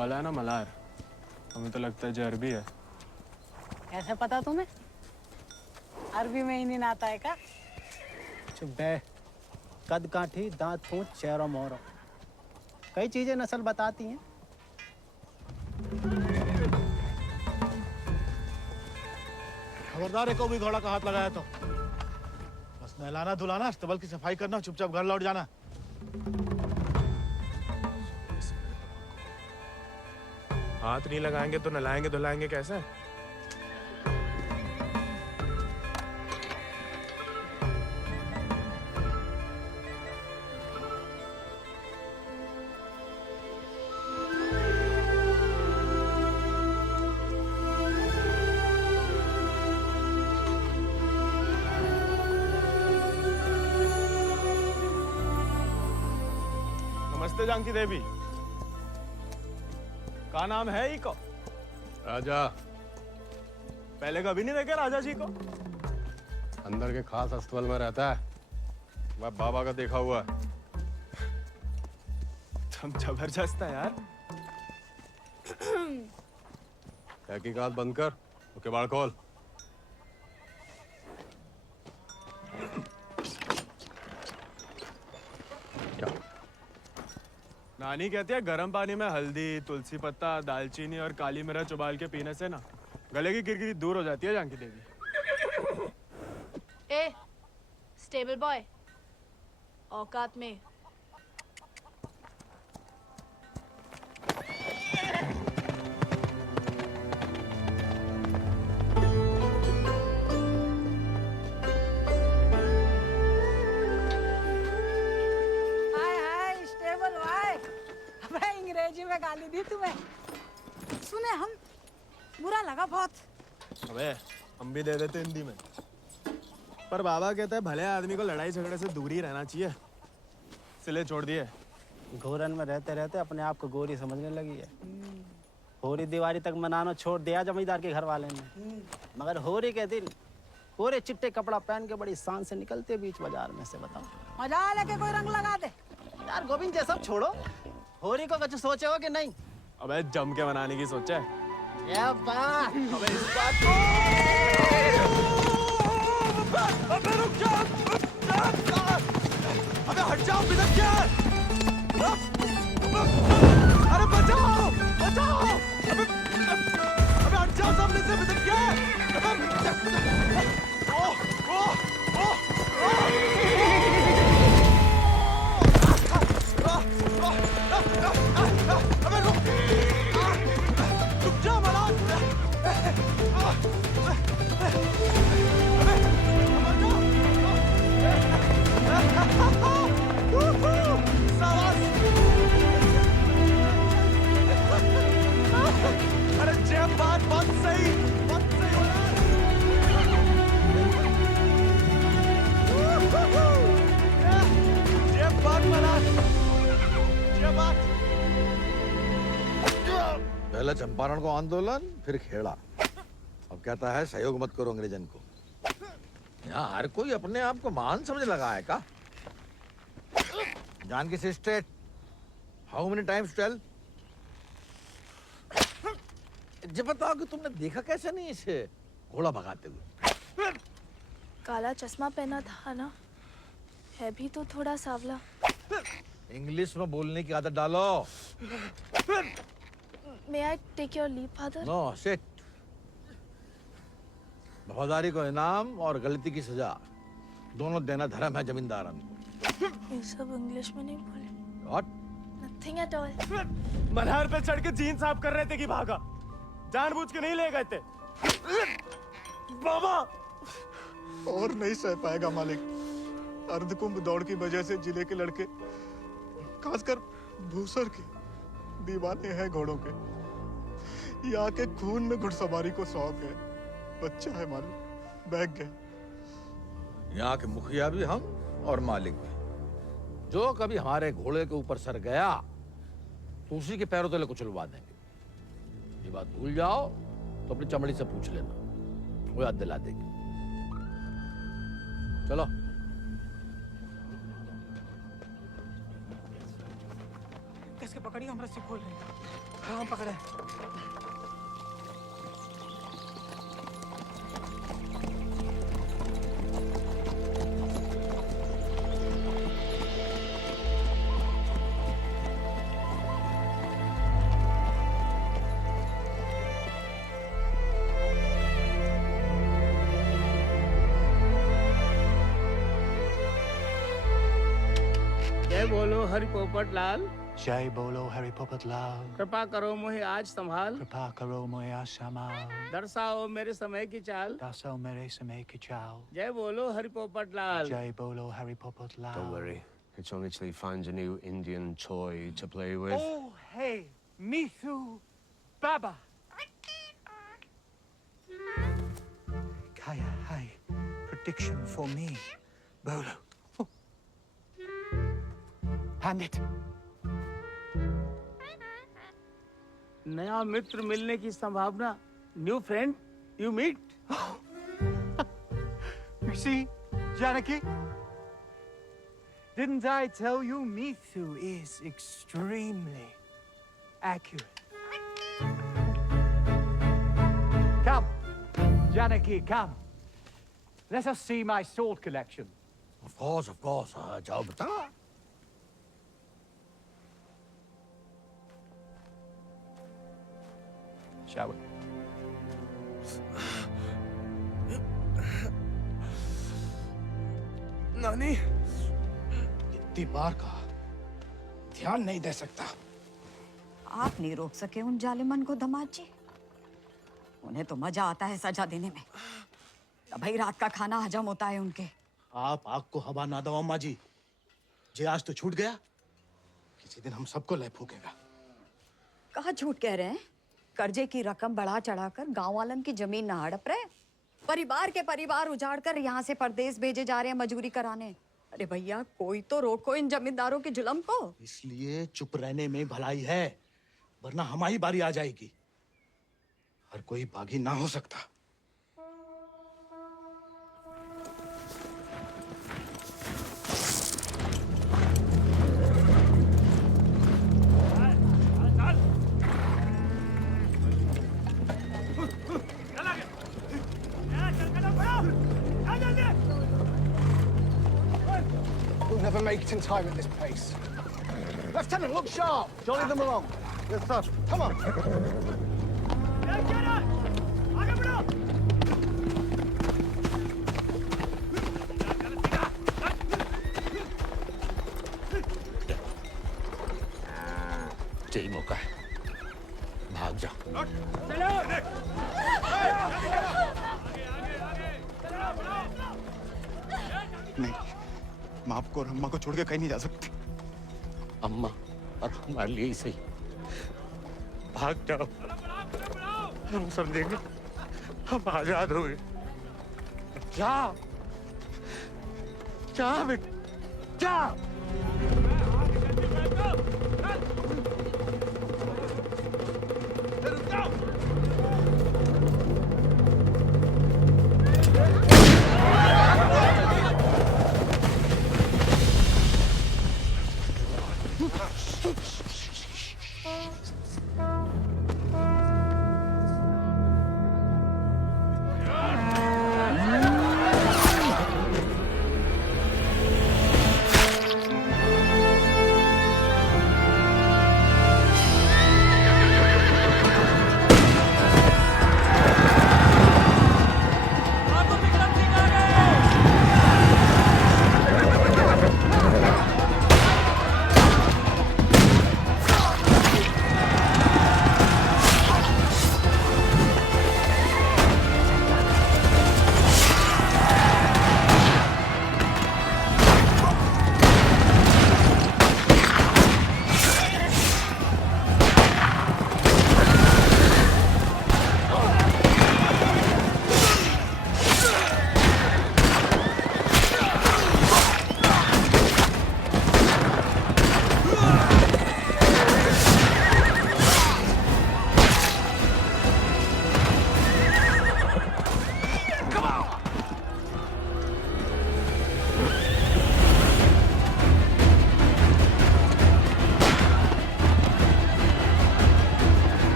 वाला है ना मल्हार, हमें तो लगता है जरबी है। कैसे पता तुम्हें? अरबी में ही नहीं आता है क्या? चुप बे। कद काठी, दांत फूट, चेहरा मोहरा, कई चीजें नस्ल बताती हैं। खबरदार है, को भी घोड़ा का हाथ लगाया तो बस नहलाना धुलाना, अस्तबल की सफाई करना, चुपचाप घर लौट जाना। हाथ नहीं लगाएंगे तो नलाएंगे धुलाएंगे कैसे? नमस्ते जानकी देवी, का नाम है ही को? राजा। पहले कभी नहीं देखे राजा जी को? अंदर के खास अस्तबल में रहता है, मैं बाबा का देखा हुआ है। तुम जबरदस्त है यार। तहकीकात बंद कर, ओके बाढ़ खोल। नानी कहती है गर्म पानी में हल्दी, तुलसी पत्ता, दालचीनी और काली मिर्च उबाल के पीने से ना गले की किरकिरी दूर हो जाती है जानकी देवी। ए, स्टेबल बॉय, औकात में। अंग्रेजी में गाली दी तुम्हें, सुने हम, बुरा लगा बहुत। अबे हम भी दे देते हिंदी में, पर बाबा कहता है भले आदमी को लड़ाई झगड़े से दूर ही रहना चाहिए, इसलिए छोड़ दिए। घोरन में रहते रहते अपने आप को गोरी समझने लगी है। होरी दिवाली तक मनाना छोड़ दिया जमींदार के घर वाले ने, मगर होरी के दिन पूरे चिट्टे कपड़ा पहन के बड़ी शान से निकलते बीच बाजार में से। बताओ मजा लेके कोई रंग लगा दे। यार गोविंद, ये सब छोड़ो, होरी को कुछ सोचे हो कि नहीं? अबे जम के मनाने की सोचा है। क्या बात? अबे इस बात को अबे रुक जा, अबे हट जाओ, बिदक क्या? अरे बचाओ, बचाओ, अबे हट जाओ सामने से, बिदक क्या? अबे रुक जा मलान, अरे जय बात, बात सही जय बात मलान, जय बात। पहले चंपारण को आंदोलन, फिर खेड़ा, अब कहता है सहयोग मत करो अंग्रेजन को। यहाँ हर कोई अपने आप को महान समझ लगा है का? Janaki sister, how many times tell? जब बताओ कि तुमने देखा कैसे नहीं इसे घोड़ा भगाते हुए? काला चश्मा पहना था ना, है भी तो थोड़ा सावला। इंग्लिश में बोलने की आदत डालो। May I take your leave, father? Know sit. वफादारी को इनाम और गलती की सजा दोनों देना धर्म है जमींदारन को। ये सब इंग्लिश में नहीं बोले। What? Nothing at all. Malhar पे चढ़ के जीन साफ कर रहे थे कि भागा, जानबूझ के नहीं ले गए थे। बाबा और नहीं सह पाएगा मालिक। अर्धकुंभ दौड़ की वजह से जिले के लड़के, खासकर भूसर के, दीवाने हैं घोड़ों के। यहाँ के खून में घुड़सवारी को शौक है। बच्चा है मालिक, बहक गए। यहाँ के मुखिया भी हम और मालिक भी। जो कभी हमारे घोड़े के ऊपर सर गया तो उसी के पैरों तले कुचलवा देंगे। ये बात भूल जाओ तो अपनी चमड़ी से पूछ लेना, वो याद दिला देगी। चलो। कैसे पकड़ी, हम रस्सी खोल रहे हैं। हाँ पकड़े। जय बोलो हरि पोपट लाल। जय बोलो हरि पोपट लाल। कृपा करो मुझे आज संभाल। कृपा करो मुझे आसमां। दर्शाओ मेरे समय की चाल। दर्शाओ मेरे समय की चाल। जय बोलो हरि पोपट लाल। जय बोलो Hari Popat Lal. Don't worry. It's only till he finds a new Indian toy to play with. Oh, hey, Mithu Baba. Kaya, hi. Prediction for me. Bolo. Hand it. नया मित्र मिलने की संभावना। New friend you meet. You see, Janaki? Didn't I tell you Mithu is extremely accurate? Come, Janaki, come. Let us see my sword collection. Of course, of course. जाओ बता। Shall we? नानी, इतनी बार कहा, ध्यान नहीं दे सकता। आप नहीं रोक सके उन जालिमन को दामाद जी। उन्हें तो मजा आता है सजा देने में। तभी रात का खाना हजम होता है उनके। आप आग को हवा ना दो अम्मा जी। जे आज तो छूट गया, किसी दिन हम सबको ले फूकेगा। कहाँ झूठ कह रहे हैं? कर्जे की रकम बढ़ा चढ़ाकर गांव वालन की जमीन ना हड़प रहे। परिवार के परिवार उजाड़ कर यहाँ से परदेश भेजे जा रहे हैं मजूरी कराने। अरे भैया, कोई तो रोको इन जमींदारों के जुल्म को। इसलिए चुप रहने में भलाई है, वरना हमारी बारी आ जाएगी। हर कोई बागी ना हो सकता। We'll never make it in time at this pace. Lieutenant, look sharp. Jolly them along. Yes, sir. Come on. यही मौका है, भाग जा। नहीं, माफ को और अम्मा को छोड़ के कहीं नहीं जा सकते। अम्मा और हमारे लिए ही सही, भाग जाओ। हम समझेंगे, हम आजाद हो गए। जा, जा बेटा, जा।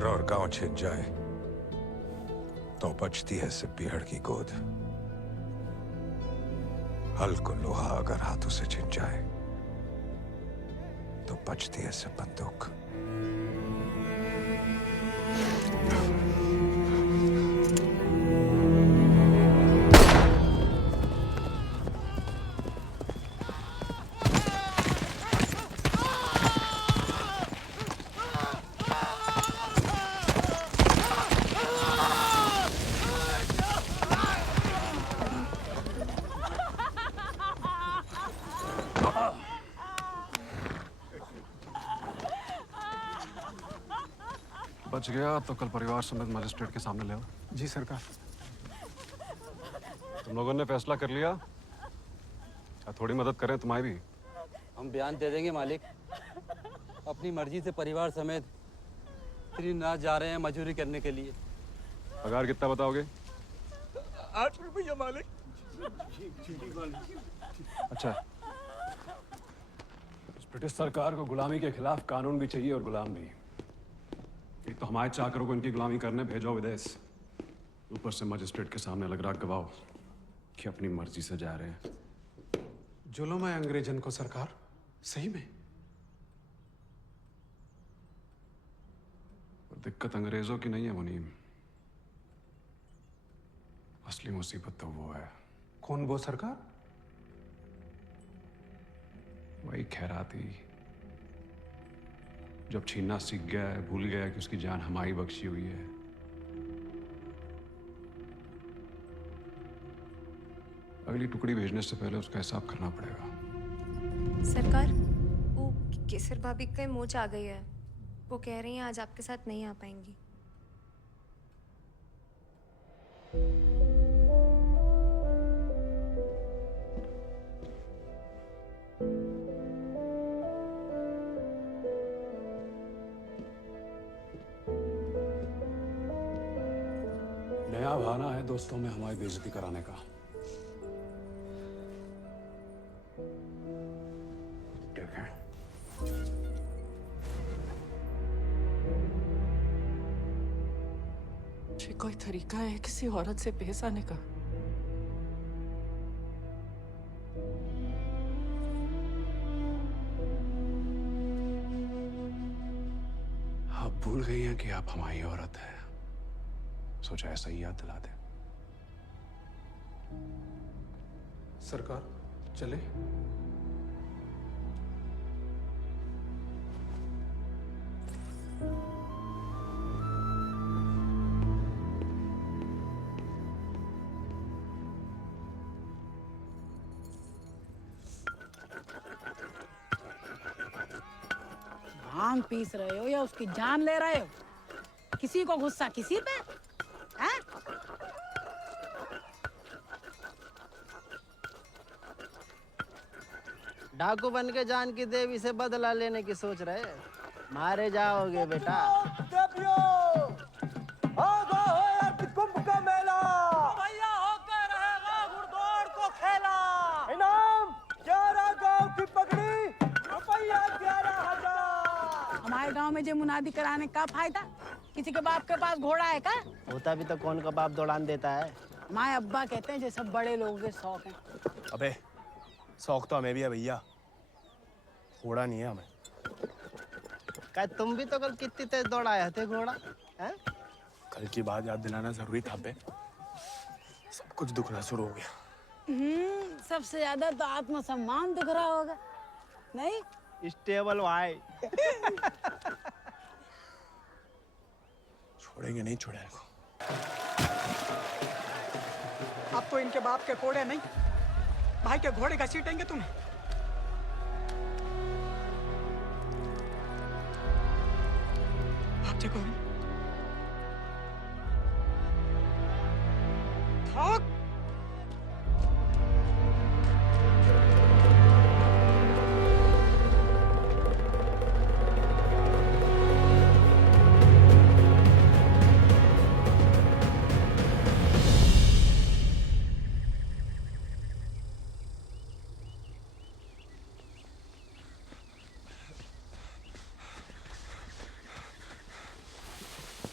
घर और गांव छिन जाए तो बचती है सिर्फ पीहड़ की गोद। हल को लोहा अगर हाथों से छिन जाए तो बचती है सिर्फ बंदूक। बच गया तो कल परिवार समेत मजिस्ट्रेट के सामने ले आओ। जी सरकार। तुम लोगों ने फैसला कर लिया? थोड़ी मदद करें तुम्हारी भी? हम बयान दे देंगे मालिक। अपनी मर्जी से परिवार समेत त्रिनाथ जा रहे हैं मजदूरी करने के लिए। पगार कितना बताओगे? 8 रुपया मालिक। अच्छा, इस ब्रिटिश सरकार को गुलामी के खिलाफ कानून भी चाहिए और गुलाम भी। एक तो हमारे चाकरों को इनकी गुलामी करने भेजो विदेश, ऊपर से मजिस्ट्रेट के सामने लग रहा गवाह कि अपनी मर्जी से जा रहे हैं। जुल्म है अंग्रेजन को सरकार, सही में। और दिक्कत अंग्रेजों की नहीं है मुनीम, असली मुसीबत तो वो है। कौन वो सरकार? वही खैराती, जब छीनना सीख गया है, भूल गया कि उसकी जान हमारी बख्शी हुई है। अगली टुकड़ी भेजने से पहले उसका हिसाब करना पड़ेगा। सरकार, वो केसर भाभी का मोच आ गई है। वो कह रही हैं आज आपके साथ नहीं आ पाएंगी। नया बहाना है दोस्तों में हमारी बेइज्जती कराने का। ठीक है, ये कोई तरीका है किसी औरत से पेश आने का? आप भूल गई हैं कि आप हमारी औरत है। सोचा ऐसा ही याद दिला दे। सरकार चले? भांग पीस रहे हो या उसकी जान ले रहे हो? किसी को गुस्सा किसी पे? हैं? डाकू बन के जान की देवी से बदला लेने की सोच रहे, मारे जाओगे बेटा। कुंभ का मेला भैया होकर रहेगा घुड़दौड़ को खेला। इनाम 11 गांव की पगड़ी, रुपया 11,000। हमारे गांव में जो मुनादी कराने का फायदा? किसी के बाप के पास घोड़ा है का? होता भी तो कौन का बाप दौड़ान देता है। हमारे अब्बा कहते हैं ये सब बड़े लोगों के शौक हैं। अबे शौक तो हमें भी है भैया, घोड़ा नहीं है हमें। क्या तुम भी तो कल कितनी तेज दौड़ाए थे घोड़ा? हैं? कल की बात याद दिलाना जरूरी था बे। सब कुछ दुखना शुरू हो गया। सबसे ज्यादा तो आत्मसम्मान दिख रहा होगा, नहीं? स्टेबल भाई। छोड़ेंगे नहीं छोड़ेंगे को। अब तो इनके बाप के कोड़े नहीं, भाई के घोड़े घसीटेंगे तुम्हें। भाग जा गोविंद, भाग।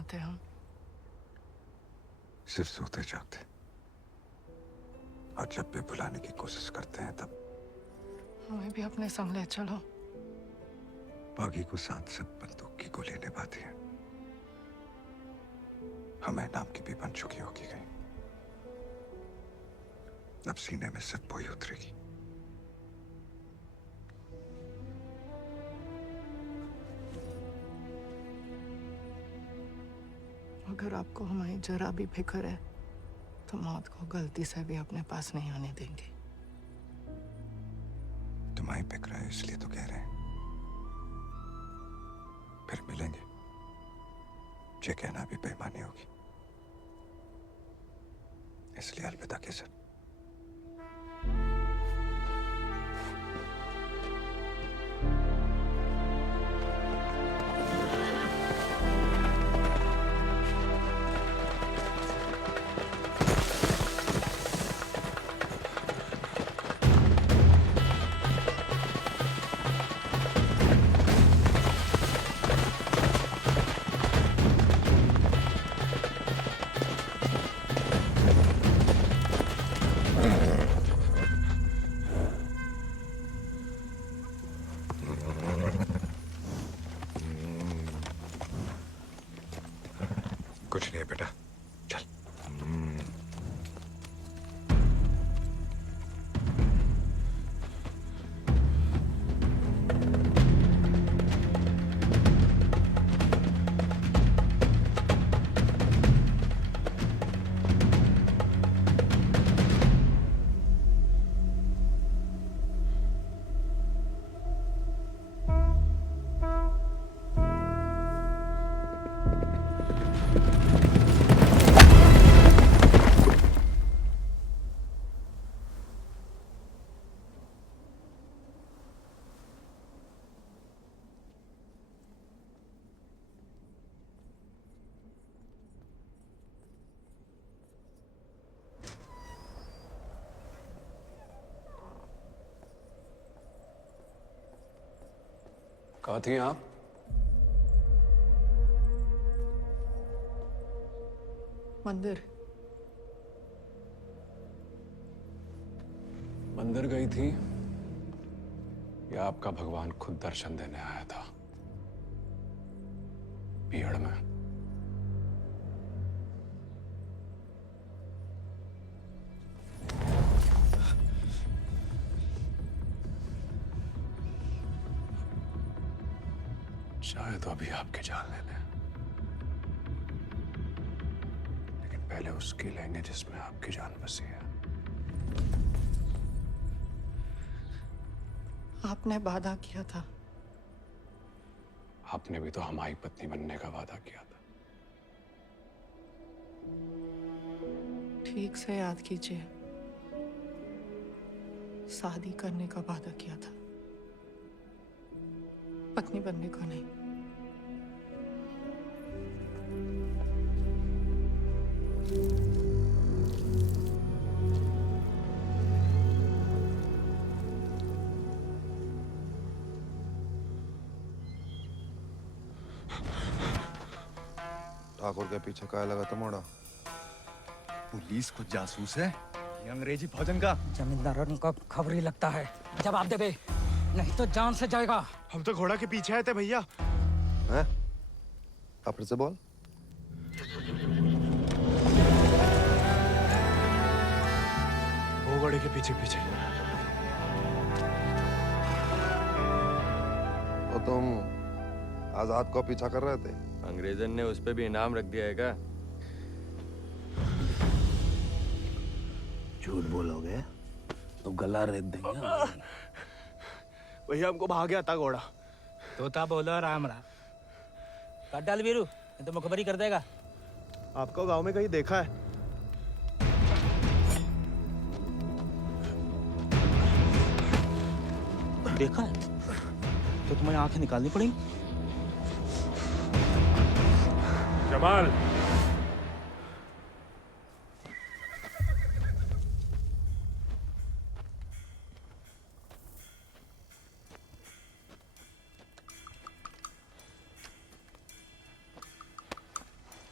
जाते हम? सिर्फ सोते जागते, और जब भी बुलाने की कोशिश करते हैं तब हमें भी अपने संग ले चलो। बागी को साथ सब बंदूक की गोली निभाती है, हमें नाम की भी बन चुकी होगी कहीं। अब सीने में सिर्फ वही उतरेगी। अगर आपको हमारी जरा भी फिक्र है तो मौत को गलती से भी अपने पास नहीं आने देंगे। तुम्हारी फिक्र है इसलिए तो कह रहे हैं। फिर मिलेंगे, ये कहना भी बेईमानी होगी, इसलिए अलविदा केसर। कुछ नहीं है बेटा, चल। कहाँ थी आप? मंदिर। मंदिर गई थी या आपका भगवान खुद दर्शन देने आया था भीड़ में? चाहे तो अभी आपकी जान ले लें, लेकिन पहले उसकी लेंगे जिसमें आपकी जान बसी है। आपने वादा किया था। आपने भी तो हमारी पत्नी बनने का वादा किया था। ठीक से याद कीजिए, शादी करने का वादा किया था, पत्नी बनने का नहीं। ठाकुर के पीछे क्या लगा तुम्हारा? पुलिस खुद जासूस है, ये अंग्रेजी भोजन का। जमींदारों का खबर ही लगता है। जवाब दे बे, नहीं तो जान से जाएगा। हम तो घोड़ा के पीछे आए थे भैया। हैं? आप फिर से बोल। वो घोड़े के पीछे पीछे। तो तुम आजाद को पीछा कर रहे थे? अंग्रेजन ने उस पे भी इनाम रख दिया है क्या? झूठ बोलोगे तो गला रेत देंगे। भैया हमको भाग गया था घोड़ा। तोता बोलो राम राम। काट डाल वीरू, नहीं तो मुखबरी कर देगा। आपको गांव में कहीं देखा है? देखा है तो तुम्हें आंखें निकालनी पड़ेंगी। जमाल,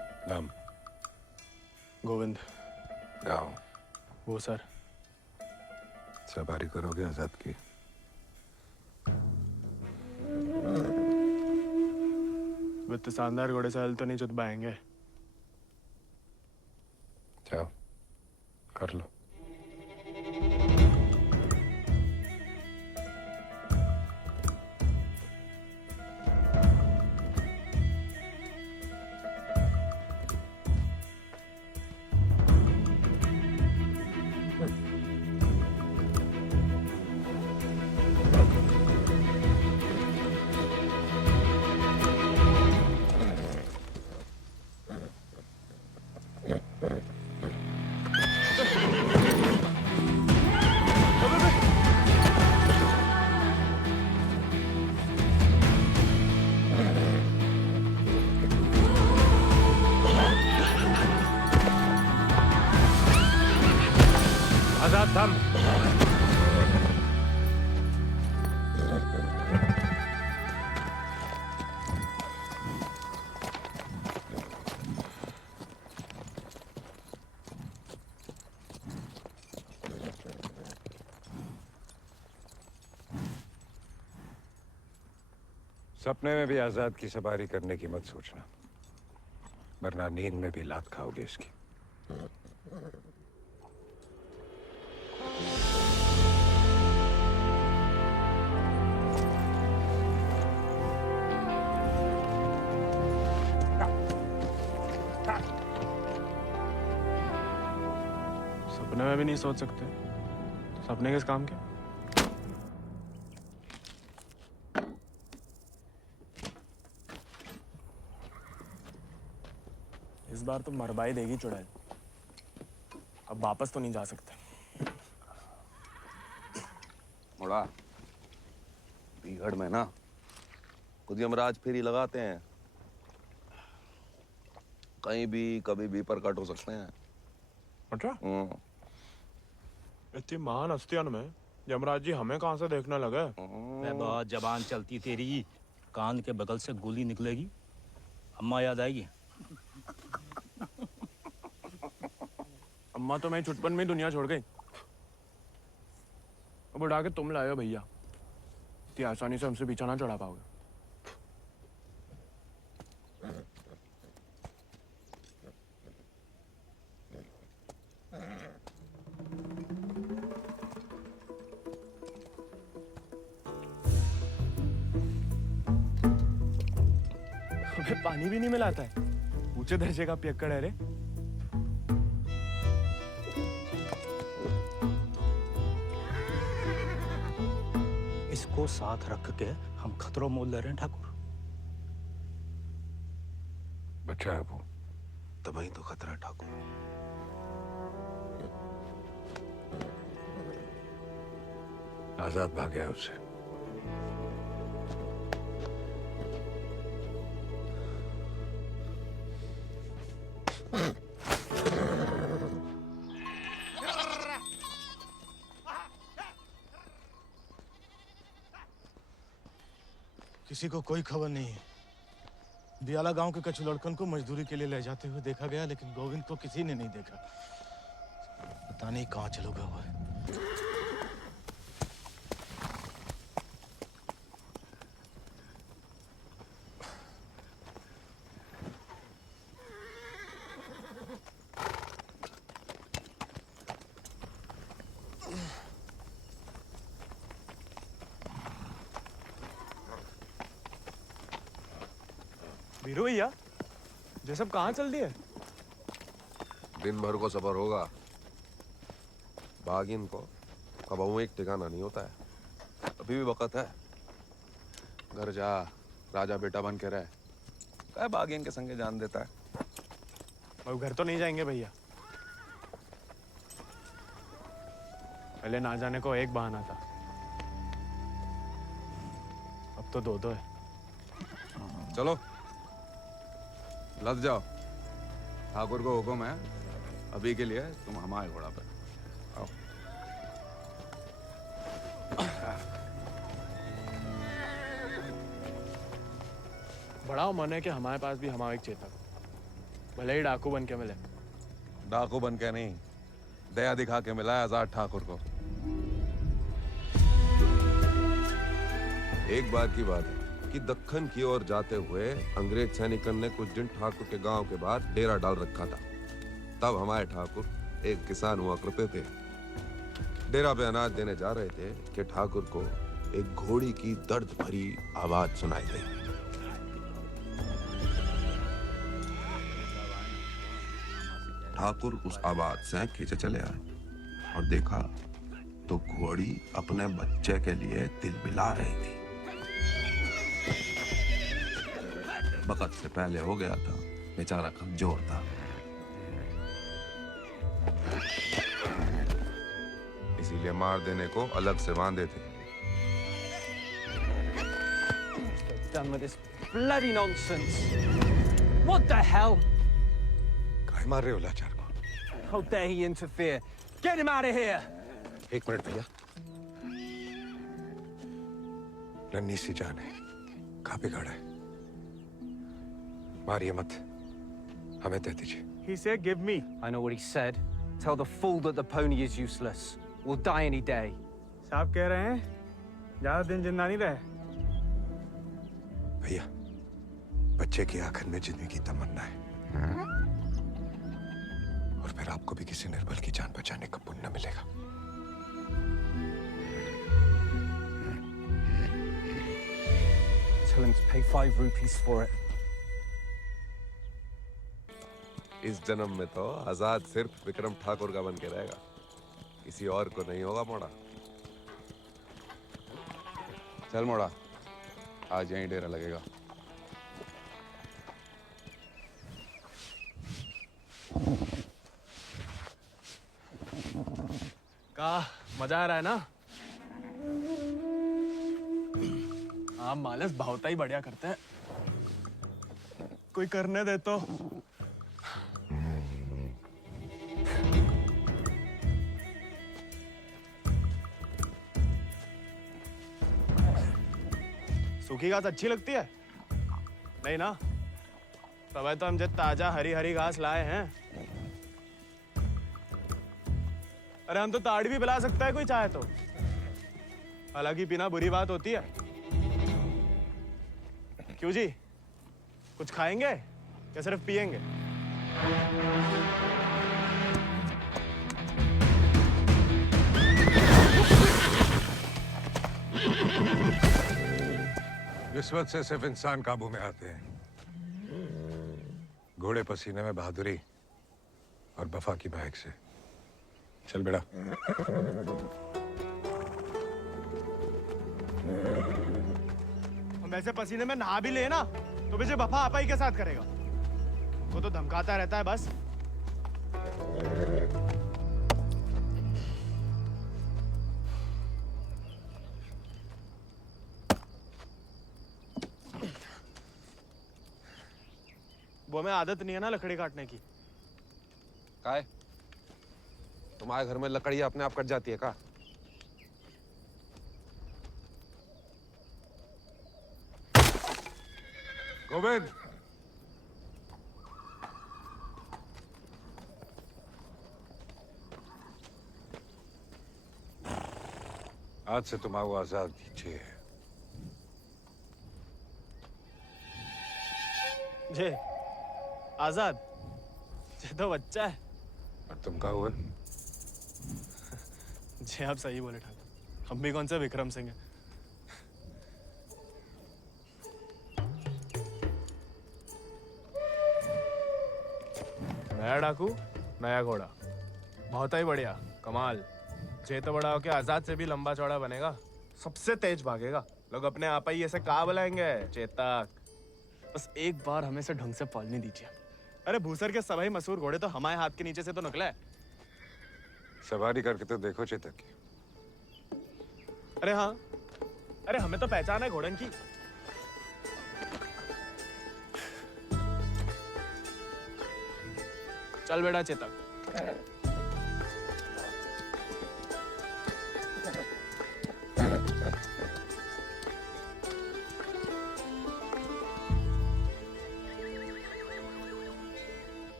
गोविंद। गाँव वो सर। सवारी करोगे आजाद की? वित्त शानदार घोड़े से हल तो नहीं चुत पाएंगे। जाओ कर लो। आजाद थम। सपने में भी आजाद की सवारी करने की मत सोचना, वरना नींद में भी लात खाओगे इसकी। सपने में भी नहीं सोच सकते तो सपने किस काम के? इस बार तो मरवाई देगी चुड़ैल। अब वापस तो नहीं जा सकते। मुड़ा बीघड़ में ना खुद यमराज फेरी लगाते हैं, कहीं भी कभी भी प्रकट हो सकते हैं। अच्छा? इतनी महान हस्तियों में यमराज जी हमें कहाँ से देखने लगे? मैं बहुत जबान चलती तेरी, कान के बगल से गोली निकलेगी, अम्मा याद आएगी। अम्मा तो मैं छुटपन में ही दुनिया छोड़ गई। अब उड़ा के तुम लाए हो भैया, इतनी आसानी से हमसे पीछा ना चढ़ा पाओगे। हमें पानी भी नहीं मिलाता है, ऊंचे दर्जे का पियक्कड़ है रे। इसको साथ रख के हम खतरों मोल ले रहे हैं ठाकुर। बच्चा है वो। तभी तो खतरा है ठाकुर। आजाद भाग गया उससे। किसी को कोई खबर नहीं है। दियाला गांव के कछु लड़कन को मजदूरी के लिए ले जाते हुए देखा गया, लेकिन गोविंद को किसी ने नहीं देखा। पता नहीं कहाँ चलो गया हुआ है। वीरू भैया, ये सब कहाँ चल दिए? दिन भर को सफर होगा, बागिन को कबहू एक ठिकाना नहीं होता है। अभी भी वक्त है, घर जा, राजा बेटा बन के रहे। क्या बागिन के संगे जान देता है। अब घर तो नहीं जाएंगे भैया, पहले ना जाने को एक बहाना था, अब तो दो है। चलो लद जाओ, ठाकुर को हुक्म है, अभी के लिए तुम हमारे घोड़ा पे आओ। बड़ा मन है कि हमारे पास भी हमारा एक चेतक, भले ही डाकू बन के मिले, डाकू बन के नहीं, दया दिखा के मिला है आजाद ठाकुर को। एक बार की बात है कि दक्कन की ओर जाते हुए अंग्रेज सैनिकों ने कुछ दिन ठाकुर के गांव के बाहर डेरा डाल रखा था। तब हमारे ठाकुर एक किसान हुआ करते थे। डेरा पे अनाज देने जा रहे थे कि ठाकुर को एक घोड़ी की दर्द भरी आवाज सुनाई दी। ठाकुर उस आवाज से खींचे चले आए और देखा तो घोड़ी अपने बच्चे के लिए तिलमिला रही थी। वक्त से पहले हो गया था, बेचारा कमजोर था। इसीलिए मार देने को अलग से बांधे थे। Done with this bloody nonsense. What the hell? काहे मार रहे हो लाचार को? How dare he interfere? Get him out of here! एक मिनट भैया। नन्ही सी जान है, कहाँ बिगाड़ा है? मारिए मत, हमें दे दीजिए। He said, "Give me." I know what he said. Tell the fool that the pony is useless. We'll die any day. साहब कह रहे हैं, ज्यादा दिन जिंदा नहीं रहे। भैया, बच्चे की आंखन में जिंदगी की तमन्ना है, और फिर आपको भी किसी निर्बल की जान बचाने का पुण्य मिलेगा। Tell him to pay 5 rupees for it. इस जन्म में तो आजाद सिर्फ विक्रम ठाकुर का बन के रहेगा, किसी और को नहीं होगा मोड़ा। चल मोड़ा, आज यहीं डेरा लगेगा। का मजा आ रहा है ना? आप मालस भावता ही बढ़िया करते हैं। कोई करने दे तो। सूखी घास अच्छी लगती है? नहीं ना? तब तो हम जब ताजा हरी हरी घास लाए हैं। अरे हम तो ताड़ी भी पिला सकता है कोई चाहे तो। हालांकि पीना बुरी बात होती है। क्यों जी? कुछ खाएंगे या सिर्फ पिएंगे? रिश्वत से सिर्फ इंसान काबू में आते हैं, घोड़े पसीने में बहादुरी और वफा की महक से। चल बेटा। हम वैसे पसीने में नहा भी ले ना तो मुझे वफा आपा ही के साथ करेगा। वो तो धमकाता रहता है बस। वो हमें आदत नहीं है ना लकड़ी काटने की। काय? तुम्हारे घर में लकड़ियां अपने आप कट जाती है का? गोविंद, आज से तुम आओ आजाद दीजिए। जे आजाद, ये तो बच्चा है। और तुम कहा हुआ? जी आप सही बोले ठाकुर, हम भी कौन से विक्रम सिंह हैं। नया डाकू, नया घोड़ा, बहुत ही बढ़िया, कमाल। जे तो बड़ा होके आजाद से भी लंबा चौड़ा बनेगा, सबसे तेज भागेगा। लोग अपने आप ही ऐसे कहा बुलाएंगे, चेतक। बस एक बार हमें से ढंग से पालने दीजिए। अरे भूसर के सभी मशहूर घोड़े तो हमारे हाथ के नीचे से तो निकले। सवारी करके तो देखो चेतक की। अरे हाँ, अरे हमें तो पहचान है घोड़न की। चल बेटा चेतक।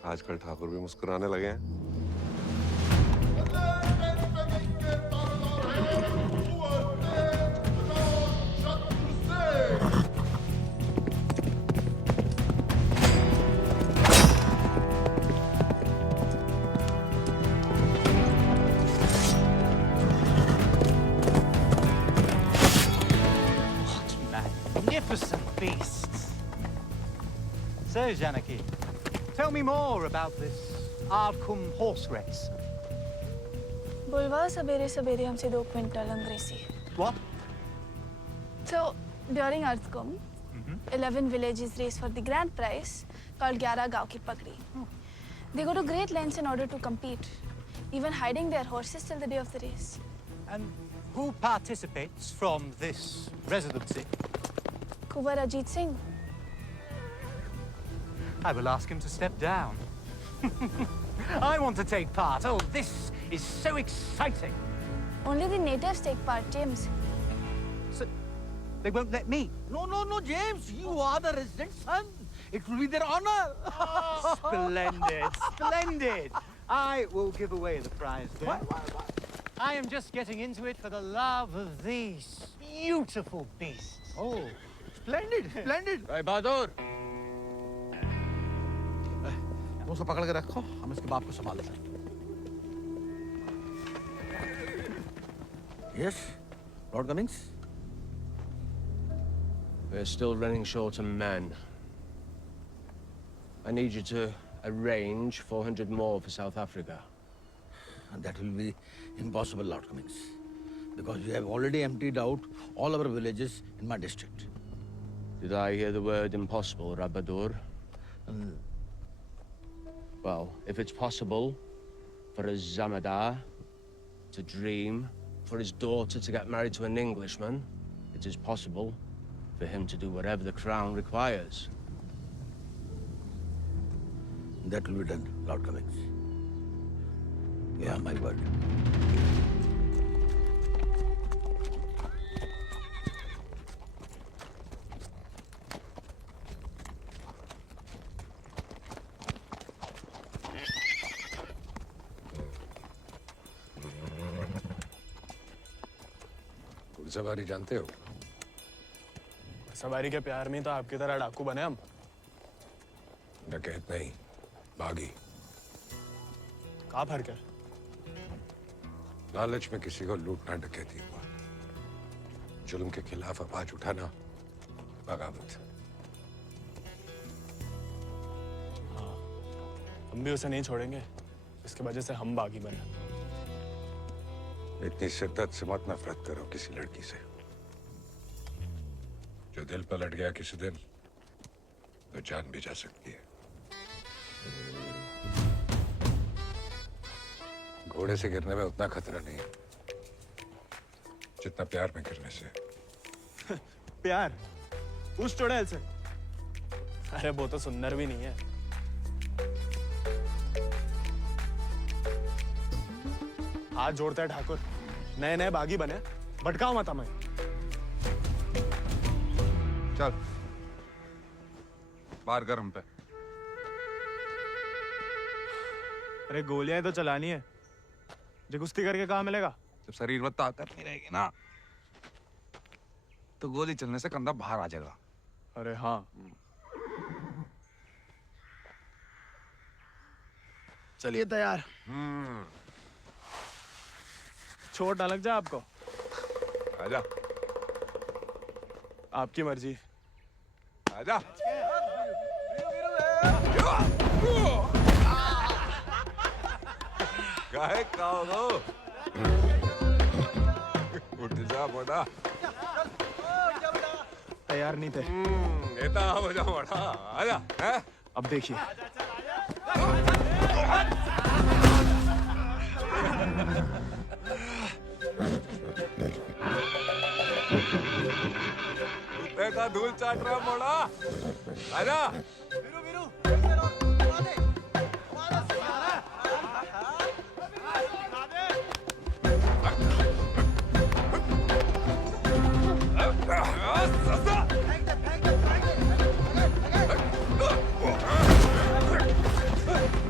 आजकल ठाकुर भी मुस्कुराने लगे हैं। Magnificent beasts. So, Janaki, tell me more about this Ardcumbe horse race. बुलवा सवेरे सवेरे हमसे 2 क्विंटल अंग्रेजी. What? So, during Ardcumbe, 11 villages race for the grand prize called 11 गांव की पगड़ी. They go to great lengths in order to compete, even hiding their horses till the day of the race. And who participates from this residency? Kunwar Ajit Singh. I will ask him to step down. I want to take part. Oh, this is so exciting. Only the natives take part, James. So, they won't let me? No, James. You are the resident son. It will be their honor. Splendid, splendid. I will give away the prize then. Why? I am just getting into it for the love of these beautiful beasts. Oh, splendid, splendid. भाई बहादुर, वो सब पकड़ के रखो, हम इसके बाप को संभाल लेते हैं। Yes, Lord Cummings. We're still running short on men. I need you to arrange 400 more for South Africa. And that will be impossible, Lord Cummings, because we have already emptied out all our villages in my district. Did I hear the word impossible, Rabadur? Well, if it's possible for a Zamadar to dream, for his daughter to get married to an Englishman, it is possible for him to do whatever the crown requires. That will be done, Lord Cummings. Yeah, my word. घुड़सवारी जानते हो? सवारी के प्यार में तो आपकी तरह डाकू बने हम. डकैत नहीं, बागी. क्या फर्क है? लालच में किसी को लूटना डकैती हुआ. जुल्म के खिलाफ आवाज उठाना बगावत. हाँ, हम भी उसे नहीं छोड़ेंगे. इसकी वजह से हम बागी बने. इतनी शिद्दत से मत नफरत करो किसी लड़की से. जो दिल पर लट गया किसी दिन तो जान भी जा सकती है. घोड़े से गिरने में उतना खतरा नहीं है जितना प्यार में गिरने से. प्यार? उस चुड़ैल से? अरे वो तो सुंदर भी नहीं है. हाथ जोड़ता है ठाकुर. नए नए बागी बने, भटकाओ मत हमें. चल बाहर कर हम पे. अरे गोलियां तो चलानी है. जो कुश्ती करके कहाँ मिलेगा? जब शरीर में ताकत नहीं रहेगी ना तो गोली चलने से कंधा बाहर आ जाएगा. अरे हाँ. चलिए तैयार. चोट ना लग जाए आपको. आजा. आपकी मर्जी. आजा. काहे खाओ? उठ जा बड़ा. तैयार नहीं थे. ये तो हो जा बड़ा. आजा. हैं? अब देखिए. देखा धूल चाट रहा बड़ा. आजा.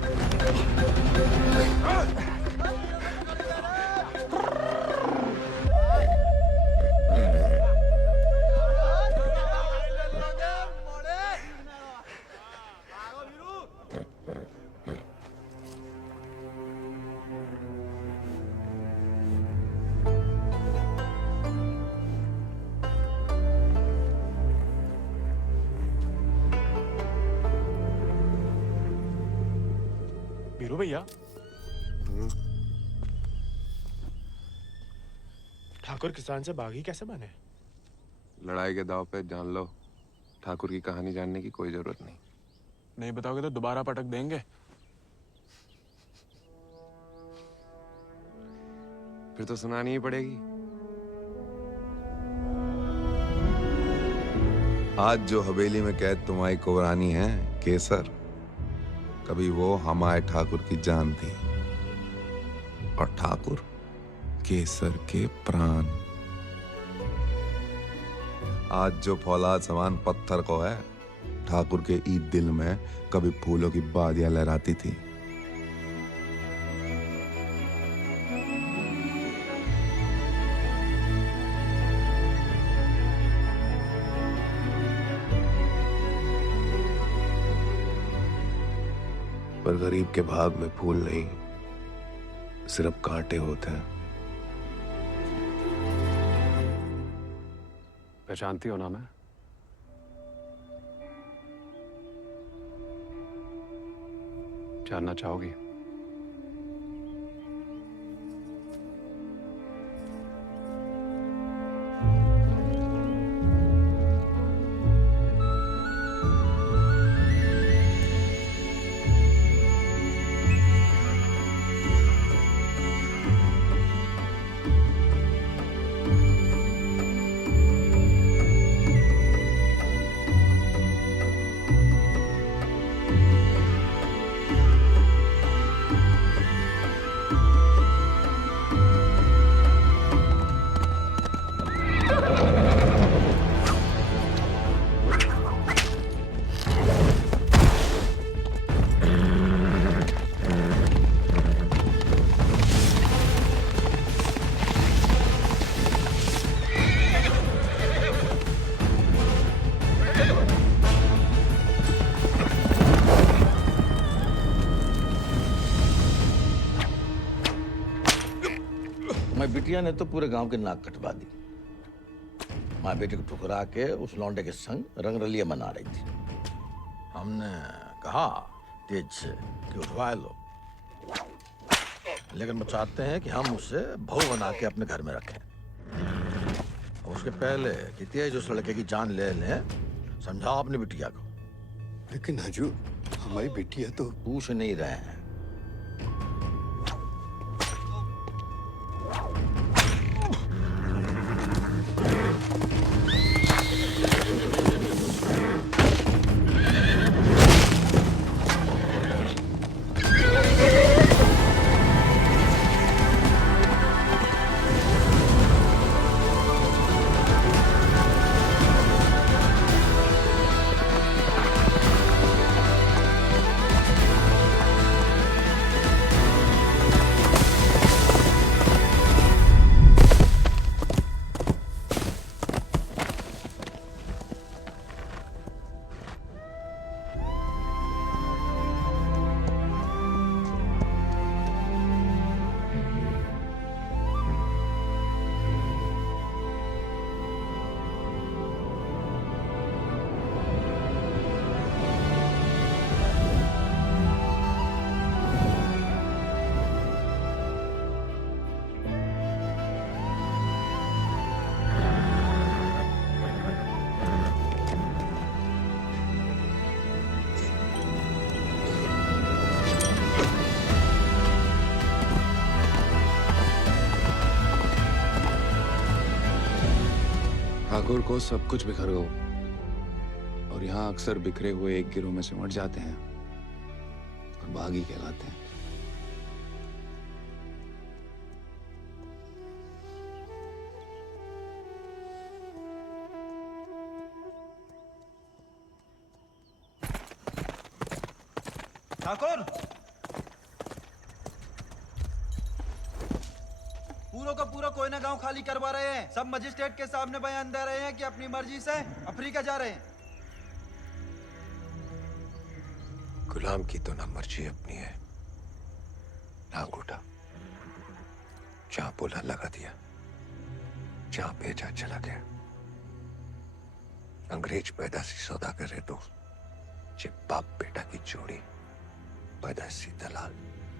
वीरू भैया, ठाकुर किसान से बागी कैसे बने? लड़ाई के दाव पे जान लो, ठाकुर की कहानी जानने की कोई जरूरत नहीं। नहीं बताओगे तो दोबारा पटक देंगे। फिर तो सुनानी ही पड़ेगी। आज जो हवेली में कैद तुम्हारी कुबरानी है केसर, कभी वो हमारे ठाकुर की जान थी, और ठाकुर केसर के प्राण। आज जो फौलाद समान पत्थर को है, ठाकुर के ईद दिल में कभी फूलों की बादियां लहराती थी। पर गरीब के भाग में फूल नहीं, सिर्फ कांटे होते हैं। पहचानती हो ना मैं? जानना चाहोगी? बिटिया ने तो पूरे गांव के नाक कटवा दी। माँ बेटे को ठुकरा के उस लौंडे के संग रंगरलिया मना रही थी। हमने कहा तेज से कि उठवा लो, लेकिन वो चाहते हैं कि हम उसे बहू बना के अपने घर में रखें। उसके पहले कि तेज उस लड़के की जान ले लें, समझाओ अपनी बिटिया को। लेकिन हजूर, हमारी बिटिया तो पूछ नहीं रहे हैं। ठाकुर को सब कुछ बिखर गो, और यहाँ अक्सर बिखरे हुए एक गिरोह में सिमट जाते हैं और बागी कहलाते हैं। ठाकुर, पूरा का पूरा कोयना गांव खाली करवा रहे हैं। सब मजिस्ट्रेट के सामने बयान दे रहे हैं कि अपनी मर्जी से अफ्रीका जा रहे हैं। गुलाम की तो ना मर्जी अपनी है ना अंगूठा। जहां बोला लगा दिया, जहां भेजा चला गया। अंग्रेज पैदाशी सौदागर है दोस्त, जे बाप बेटा की जोड़ी पैदाशी दलाल।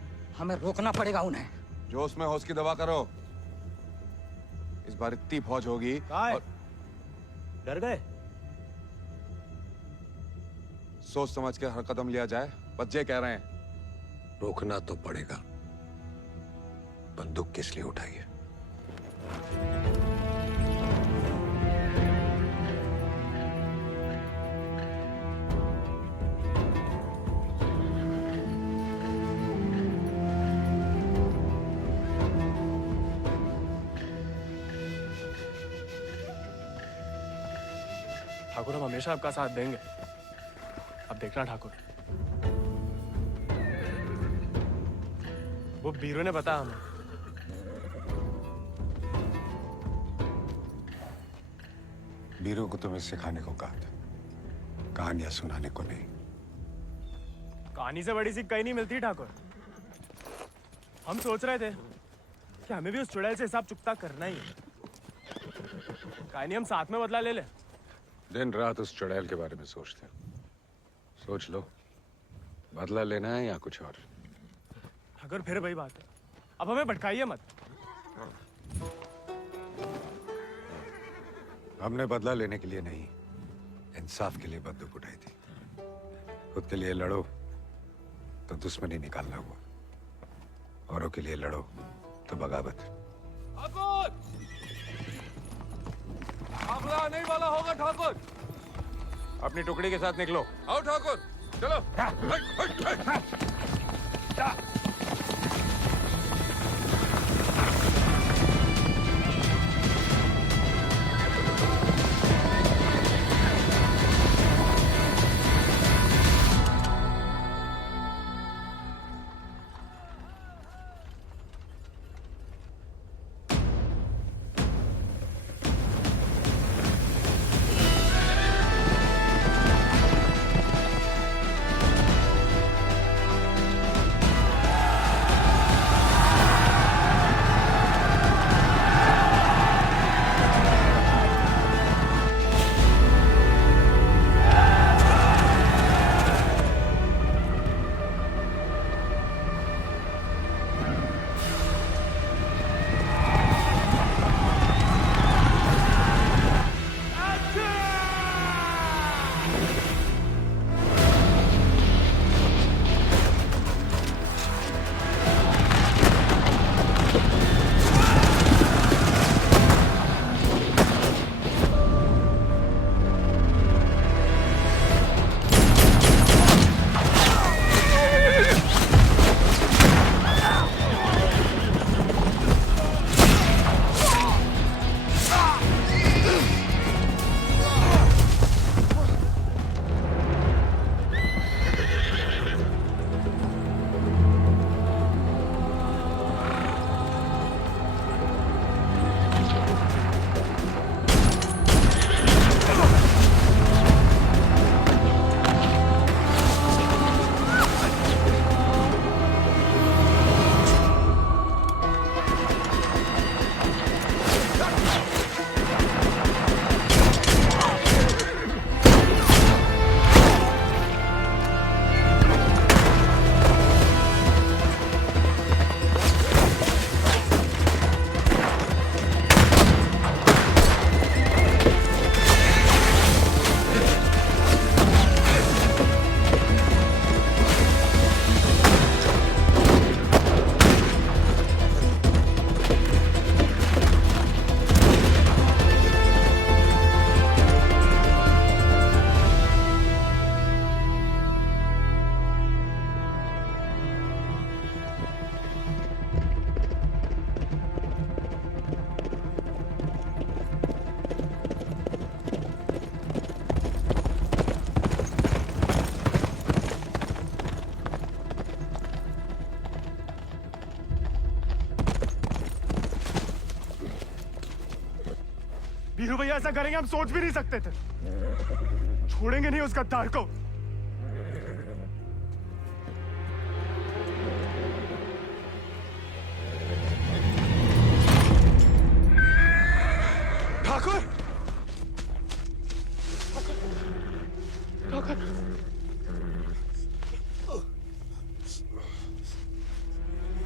हमें रोकना पड़ेगा उन्हें। जोश में होश की दवा करो। इस बार इतनी फौज होगी और डर गए? सोच समझ के हर कदम लिया जाए। बच्चे कह रहे हैं। रोकना तो पड़ेगा। बंदूक किस लिए उठाई है? ठाकुर, हम हमेशा आपका साथ देंगे। अब देखना ठाकुर, वो बीरू ने बताया हमें। बीरू को तुम्हें सिखाने को कहा था, कहानियां सुनाने को नहीं। कहानी से बड़ी सी कहीं नहीं मिलती ठाकुर। हम सोच रहे थे कि हमें भी उस चुड़ैल से हिसाब चुकता करना ही है। कहानी हम साथ में बदला ले ले। दिन रात उस चुड़ैल के बारे में सोचते हैं। सोच लो, बदला लेना है या कुछ और। ठाकुर, फिर वही बात है, अब हमें भटकाइए मत। हमने बदला लेने के लिए नहीं, इंसाफ के लिए बंदूक उठाई थी। खुद के लिए लड़ो तो दुश्मनी निकालना हुआ, औरों के लिए लड़ो तो बगावत। काफिला नहीं वाला होगा ठाकुर। अपनी टुकड़ी के साथ निकलो। आओ ठाकुर, चलो। वीरू भैया ऐसा करेंगे हम सोच भी नहीं सकते थे। छोड़ेंगे नहीं उस गद्दार को। ठाकुर, ठाकुर,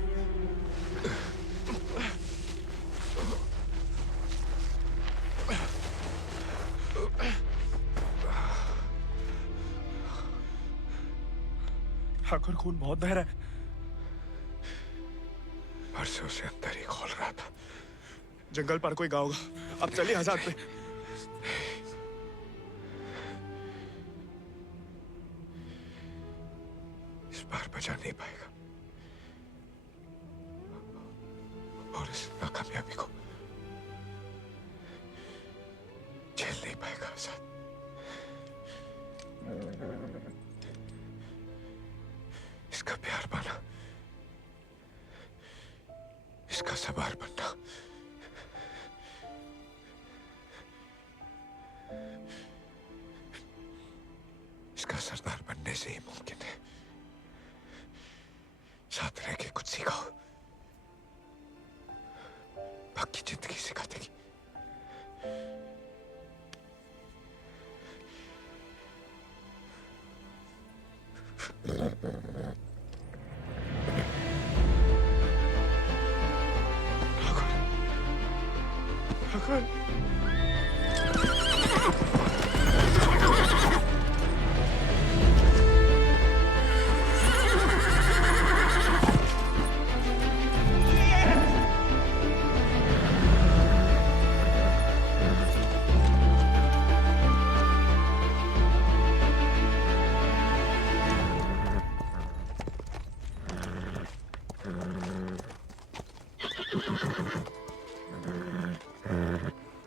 ठाकुर खून बहुत बह रहा है। परसों से अंदर ही खोल रहा था। जंगल पर कोई गाँव होगा। अब चलिए आजाद पे। इस बार बचा नहीं पाएगा और इस नाकामयाबी को झेल नहीं पाएगा आजाद। इसका प्यार पाना, इसका सवार बनना इसका सरदार बनने से ही मुमकिन है। साथ रह के कुछ सीखो, बाकी जिंदगी सिखा देगी। ठाकुर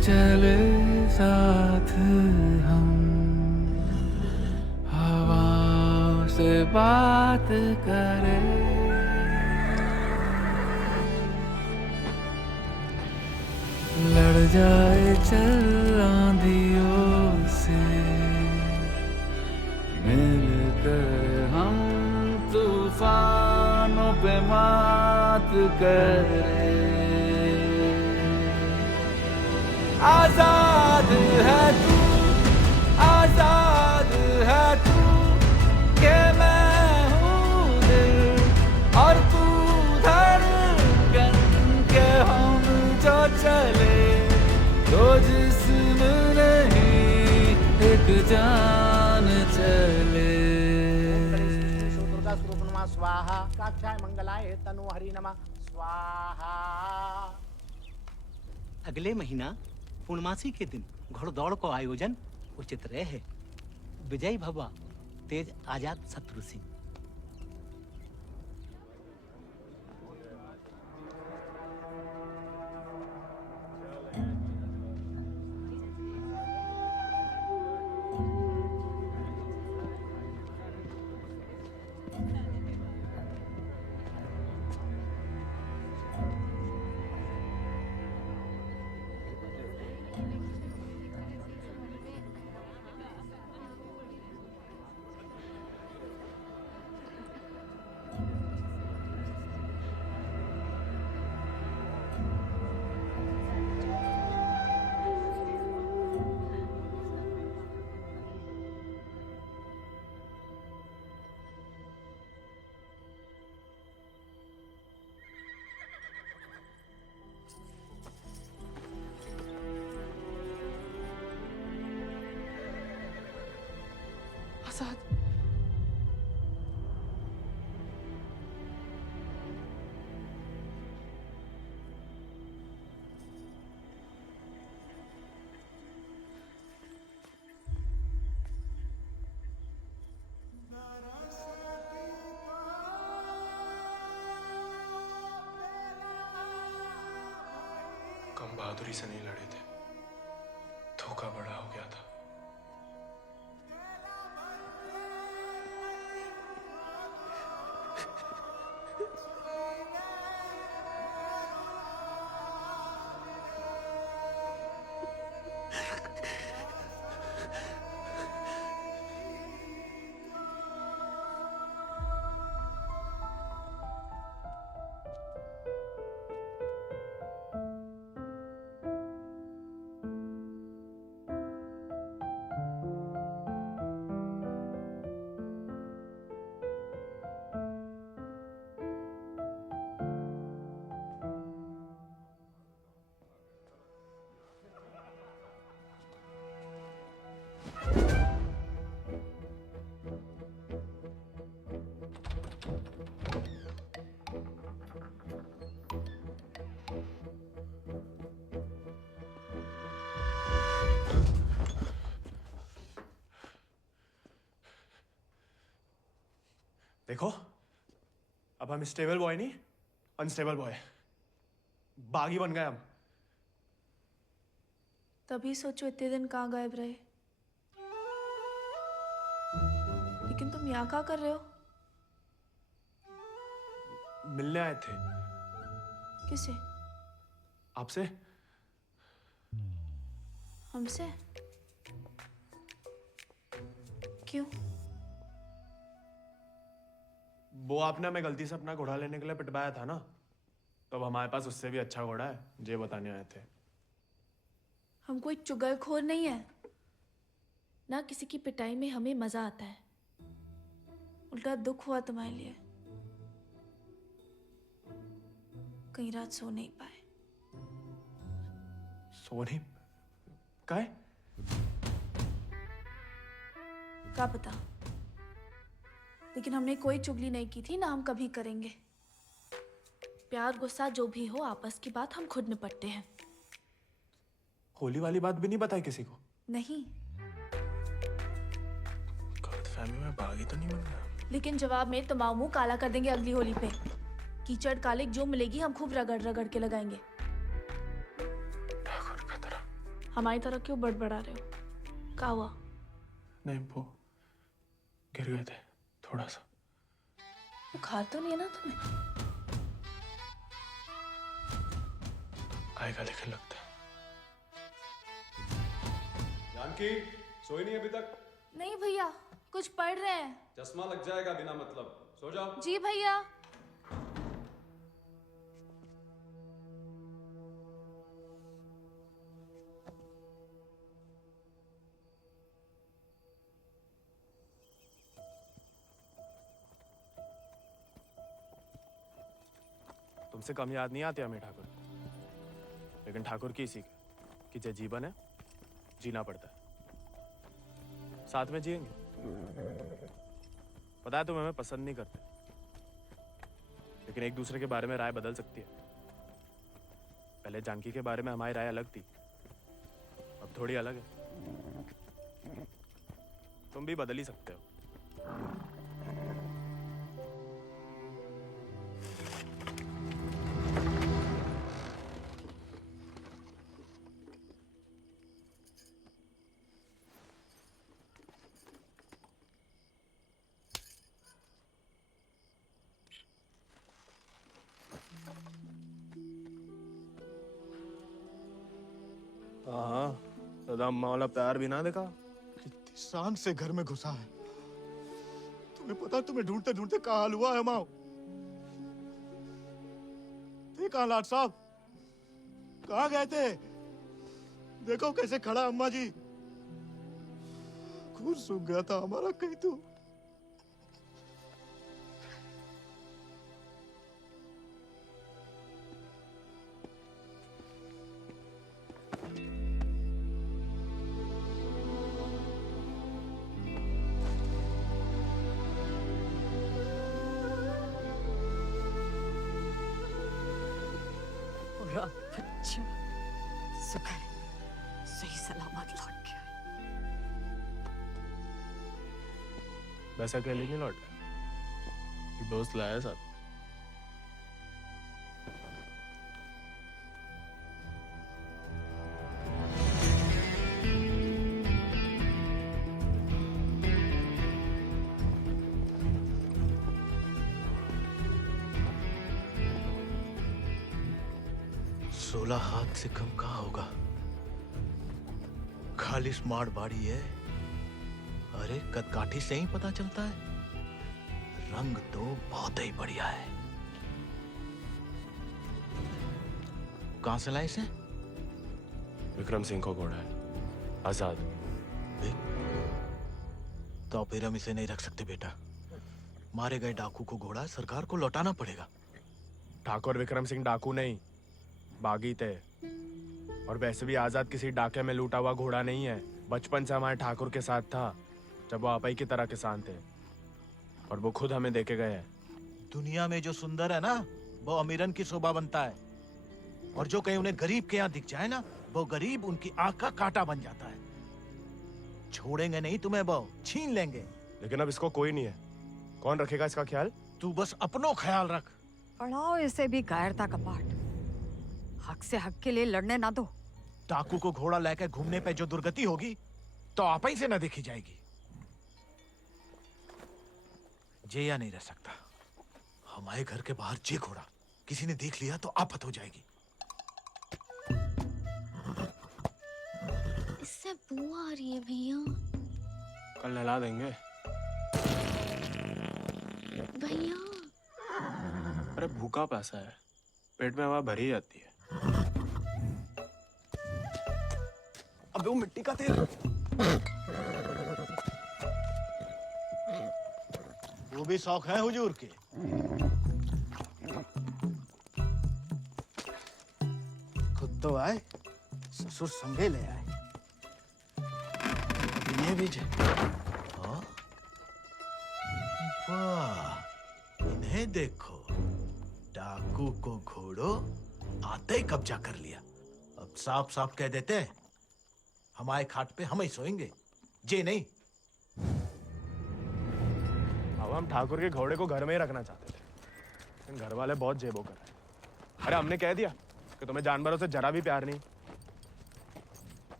चले साथ हम, हवा से बात करें, लड़ जाए चल आंधियों से, मिलकर हम तूफानों पे मात करें। आजाद है तू, आजाद है तू, के मैं हूँ दिल और तू धड़कन, के हम जो चले दो जिस्म नहीं एक जान चले। दुर्गा स्वरूप नमः स्वाहा, काक्षाय मंगलाय तनु हरि नमः स्वाहा। अगले महीना पूर्णमासी के दिन घोड़दौड़ को आयोजन उचित रहे। विजय भवा तेज आजाद शत्रु सिंह। आजाद, कम बहादुरी से नहीं लड़े थे, धोखा बड़ा हो गया था। देखो, अब हम स्टेबल बॉय नहीं, अनस्टेबल बॉय, बागी बन गए हम। तभी सोचो इतने दिन कहाँ गायब रहे। लेकिन तुम यहाँ क्या कर रहे हो? मिलने आए थे। किसे? आपसे। हमसे? क्यों? वो आपने हमें गलती से अपना घोड़ा लेने के लिए पिटवाया था ना, तो अब हमारे पास उससे भी अच्छा घोड़ा है, ये बताने आए थे। हम कोई चुगलखोर नहीं है ना, किसी की पिटाई में हमें मजा आता है। उल्टा दुख हुआ तुम्हारे लिए, कई रात सो नहीं पाए। सो नहीं? काय? क्या पता, लेकिन हमने कोई चुगली नहीं की थी, ना हम कभी करेंगे। प्यार गुस्सा जो भी हो, आपस की बात हम खुद निपटते हैं। होली वाली बात भी नहीं बताई किसी को? नहीं। गलतफहमी में बागी तो नहीं बन गया? लेकिन जवाब में तुम्हारा मुंह काला कर देंगे अगली होली पे। कीचड़ कालिक जो मिलेगी हम खूब रगड़ रगड़ के लगाएंगे। ठाकुर का तरह। हमारी तरह क्यों बड़बड़ा रहे हो? क्या हुआ? नहीं, वो गिर गए थे थोड़ा सा। बुखार तो नहीं है ना तुम्हें? आएगा लेकिन लगता है। जानकी सोई नहीं अभी तक? नहीं भैया, कुछ पढ़ रहे हैं। चश्मा लग जाएगा बिना मतलब, सो जाओ। जी भैया। तुमसे कम याद नहीं आती हमें ठाकुर, लेकिन ठाकुर की सीख कि जो जीवन है जीना पड़ता है, साथ में जिएंगे। पता है तुम हमें पसंद नहीं करते, लेकिन एक दूसरे के बारे में राय बदल सकती है। पहले जानकी के बारे में हमारी राय अलग थी, अब थोड़ी अलग है। तुम भी बदल ही सकते हो। हाँ, दादा अम्मा वाला प्यार भी ना देखा। कितनी शान से घर में घुसा है। तुम्हें पता, तुम्हें ढूंढते ढूंढते कहाँ हाल हुआ है माओ। देखा लाट साहब, कहाँ गए थे? देखो कैसे खड़ा अम्मा जी। खून सूख गया था हमारा कहीं तो। बच्चा शुक्र है सही सलामत लौट गया। वैसा अकेले नहीं लौटा, दोस्त लाया साथ। हाथ से कम कहाँ होगा? खाली स्मार्ट बाड़ी है। अरे कदकाठी से ही पता चलता है, रंग तो बहुत ही बढ़िया है। कहां से लाए इसे? विक्रम सिंह को घोड़ा है, आजाद। तो फिर हम इसे नहीं रख सकते बेटा। मारे गए डाकू को घोड़ा सरकार को लौटाना पड़ेगा। ठाकुर विक्रम सिंह डाकू नहीं, बागी थे। और वैसे भी आजाद किसी डाके में लूटा हुआ घोड़ा नहीं है। बचपन से हमारे ठाकुर के साथ था, जब वो आपई की तरह किसान थे, और वो खुद हमें देके गए हैं। दुनिया में जो सुंदर है ना, वो अमीरन की शोभा बनता है, और जो कहीं उन्हें गरीब के यहाँ दिख जाए ना, वो गरीब उनकी आंख का कांटा बन जाता है। छोड़ेंगे नहीं तुम्हें, वो छीन लेंगे। लेकिन अब इसको कोई नहीं है, कौन रखेगा इसका ख्याल? तू बस अपनो ख्याल रख। पढ़ाओ इसे भी कायरता का पाठ। हक से हक के लिए लड़ने ना दो। डाकू को घोड़ा लेकर घूमने पे जो दुर्गति होगी तो आप ही से न देखी जाएगी। जेया नहीं रह सकता। हमारे घर के बाहर जे घोड़ा किसी ने देख लिया तो आफत हो जाएगी। इससे बू आ रही है भैया। कल नहला देंगे भैया। अरे भूखा पैसा है, पेट में हवा भरी जाती है। अबे वो मिट्टी का तेल। वो भी शौक है हुजूर के। खुद तो आए, ससुर संगे ले आए। ये भी वाह, इन्हें देखो, डाकू को घोड़ो आते ही कब्जा कर लिया। अब साफ साफ कह देते हैं, हमारे खाट पे हम ही सोएंगे, जे नहीं। अब हम ठाकुर के घोड़े को घर में ही रखना चाहते थे, लेकिन घर वाले बहुत जेबो कर रहे हैं। अरे हमने कह दिया कि तुम्हें जानवरों से जरा भी प्यार नहीं।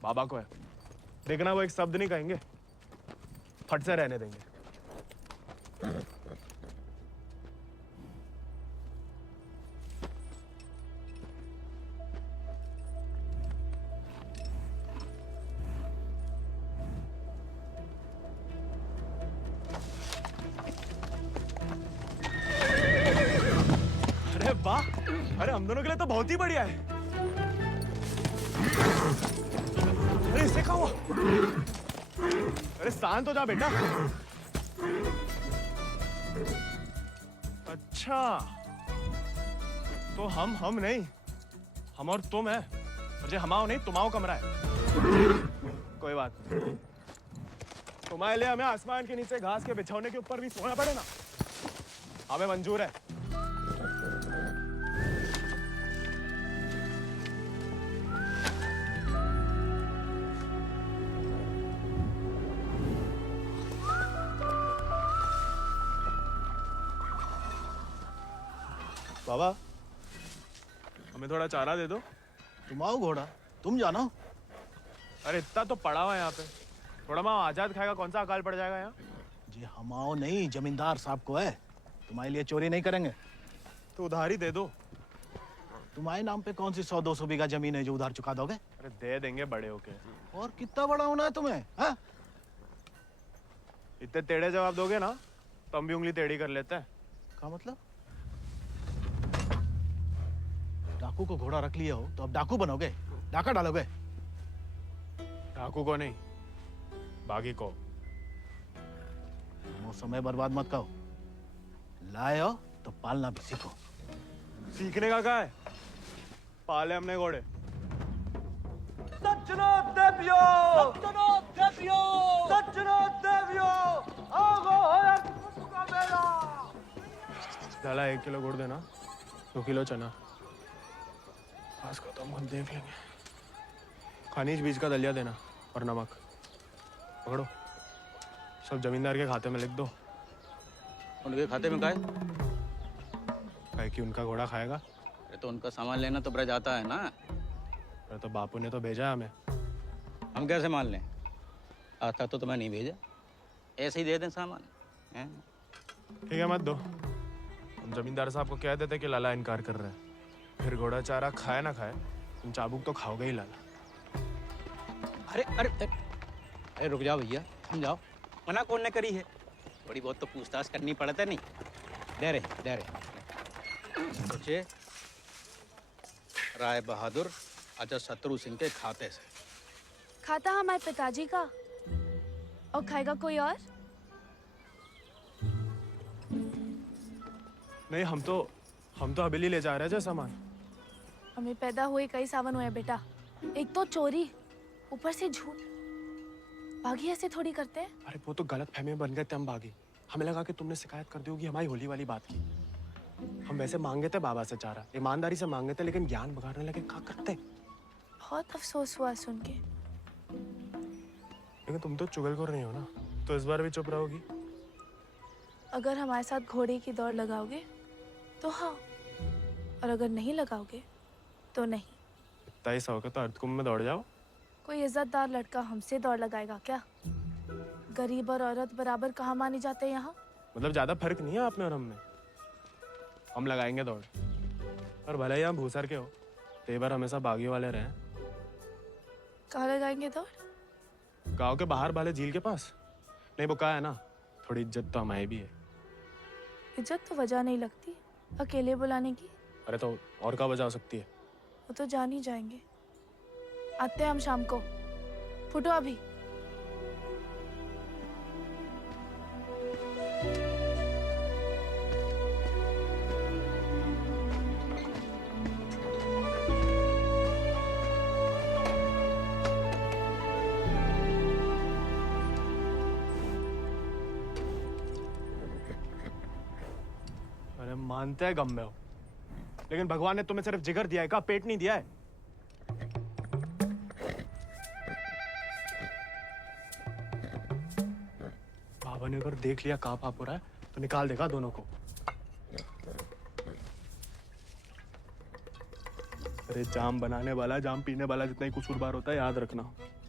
बाबा को है, देखना वो एक शब्द नहीं कहेंगे, फट से रहने देंगे। अरे वाह, अरे हम दोनों के लिए तो बहुत ही बढ़िया है। अरे इससे क्या हुआ? अरे शांत हो जा बेटा। अच्छा, तो हम नहीं, हम और तुम है। मुझे हमाओ नहीं तुम्हाओ कमरा है। कोई बात नहीं, तुम्हारे लिए हमें आसमान के नीचे घास के बिछौने के ऊपर भी सोना पड़े ना, हमें मंजूर है। बाबा, हमें थोड़ा चारा दे दो। तुम आओ घोड़ा, तुम जानो। अरे इतना तो पड़ा हुआ है यहाँ पे, थोड़ा माँ आजाद खाएगा, कौन सा अकाल पड़ जाएगा यहाँ? जी हमाओ नहीं, जमींदार साहब को है। तुम्हारे लिए चोरी नहीं करेंगे। तो उधार ही दे दो। तुम्हारे नाम पे कौन सी 100-200 बीघा जमीन है जो उधार चुका दोगे? अरे दे देंगे बड़े होके। और कितना बड़ा होना है तुम्हें? हाँ? इतने टेढ़े जवाब दोगे ना तो हम भी उंगली टेढ़ी कर लेते हैं। क्या मतलब? डाकू को घोड़ा रख लिया हो तो अब डाकू बनोगे, डाका डालोगे? डाकू को नहीं, बागी को। वो समय बर्बाद मत करो। लाए हो तो पालना भी सीखो। सीखने का क्या है? पाले हमने घोड़े। डाला 1 किलो गुड़ देना, 2 किलो चना। आज को तो हम खुद देख लेंगे। खनिज बीज का दलिया देना और नमक। पकड़ो, सब जमींदार के खाते में लिख दो। उनके खाते में काय? काहे कि उनका घोड़ा खाएगा। अरे तो उनका सामान लेना तो ब्रज आता है ना। अरे तो बापू ने तो भेजा है हमें। हम कैसे मान लें? आता तो तुम्हें नहीं भेजा, ऐसे ही दे दें सामान। ठीक है, मत दो। हम जमींदार साहब को कह देते कि लाला इनकार कर रहे हैं, फिर घोड़ा चारा खाए ना खाए, तुम चाबुक तो खाओगे ही लाला। अरे अरे अरे रुक जाओ भैया, समझाओ। मना कौन ने करी है? थोड़ी बहुत तो पूछताछ करनी पड़ता नहीं। दे रहे सोचे राय बहादुर अजय शत्रु सिंह के खाते से। खाता हमारे पिताजी का, और खाएगा कोई और? नहीं, हम तो हवेली ले जा रहे हैं सामान। हमें पैदा हुए कई सावन हुए बेटा, एक तो चोरी, ऊपर से झूठ। बागी ऐसे थोड़ी करते हैं। अरे वो तो गलत फहमी में बन गए थे हम बागी। हमें लगा कि तुमने शिकायत कर दी होगी हमारी होली वाली बात की। हम वैसे मांगे थे बाबा से चारा, ईमानदारी से मांगे थे, लेकिन ज्ञान बगाड़ने लगे। क्या करते? बहुत अफसोस हुआ सुन के। लेकिन तुम तो चुगलखोर नहीं हो ना, तो इस बार भी चुप रहोगी? अगर हमारे साथ घोड़े की दौड़ लगाओगे तो हाँ, और अगर नहीं लगाओगे तो नहीं। इतना ही शौक है तो अर्धकुंभ में दौड़ जाओ। कोई इज्जतदार लड़का हमसे दौड़ लगाएगा क्या? गरीब और औरत बराबर कहाँ माने जाते हैं यहाँ? मतलब ज्यादा फर्क नहीं है आप में और हम में। हम लगाएंगे दौड़, और भले ही हम भूसर के हो, तो बार हमेशा बागी वाले रहे। कहाँ लगाएंगे दौड़? गांव के बाहर वाले झील के पास। नहीं वो कहा है ना, थोड़ी इज्जत तो हमारी भी है। इज्जत तो वजह नहीं लगती अकेले बुलाने की। अरे तो और क्या वजह हो सकती है? वो तो जान ही जाएंगे। आते हैं हम शाम को, फुटो अभी। अरे मानते हैं गम में हो, लेकिन भगवान ने तुम्हें सिर्फ जिगर दिया है, का पेट नहीं दिया है। बाबा ने अगर देख लिया कहाँ पाप हो रहा है तो निकाल देगा दोनों को। अरे जाम बनाने वाला जाम पीने वाला जितना ही कसूरवार होता है, याद रखना।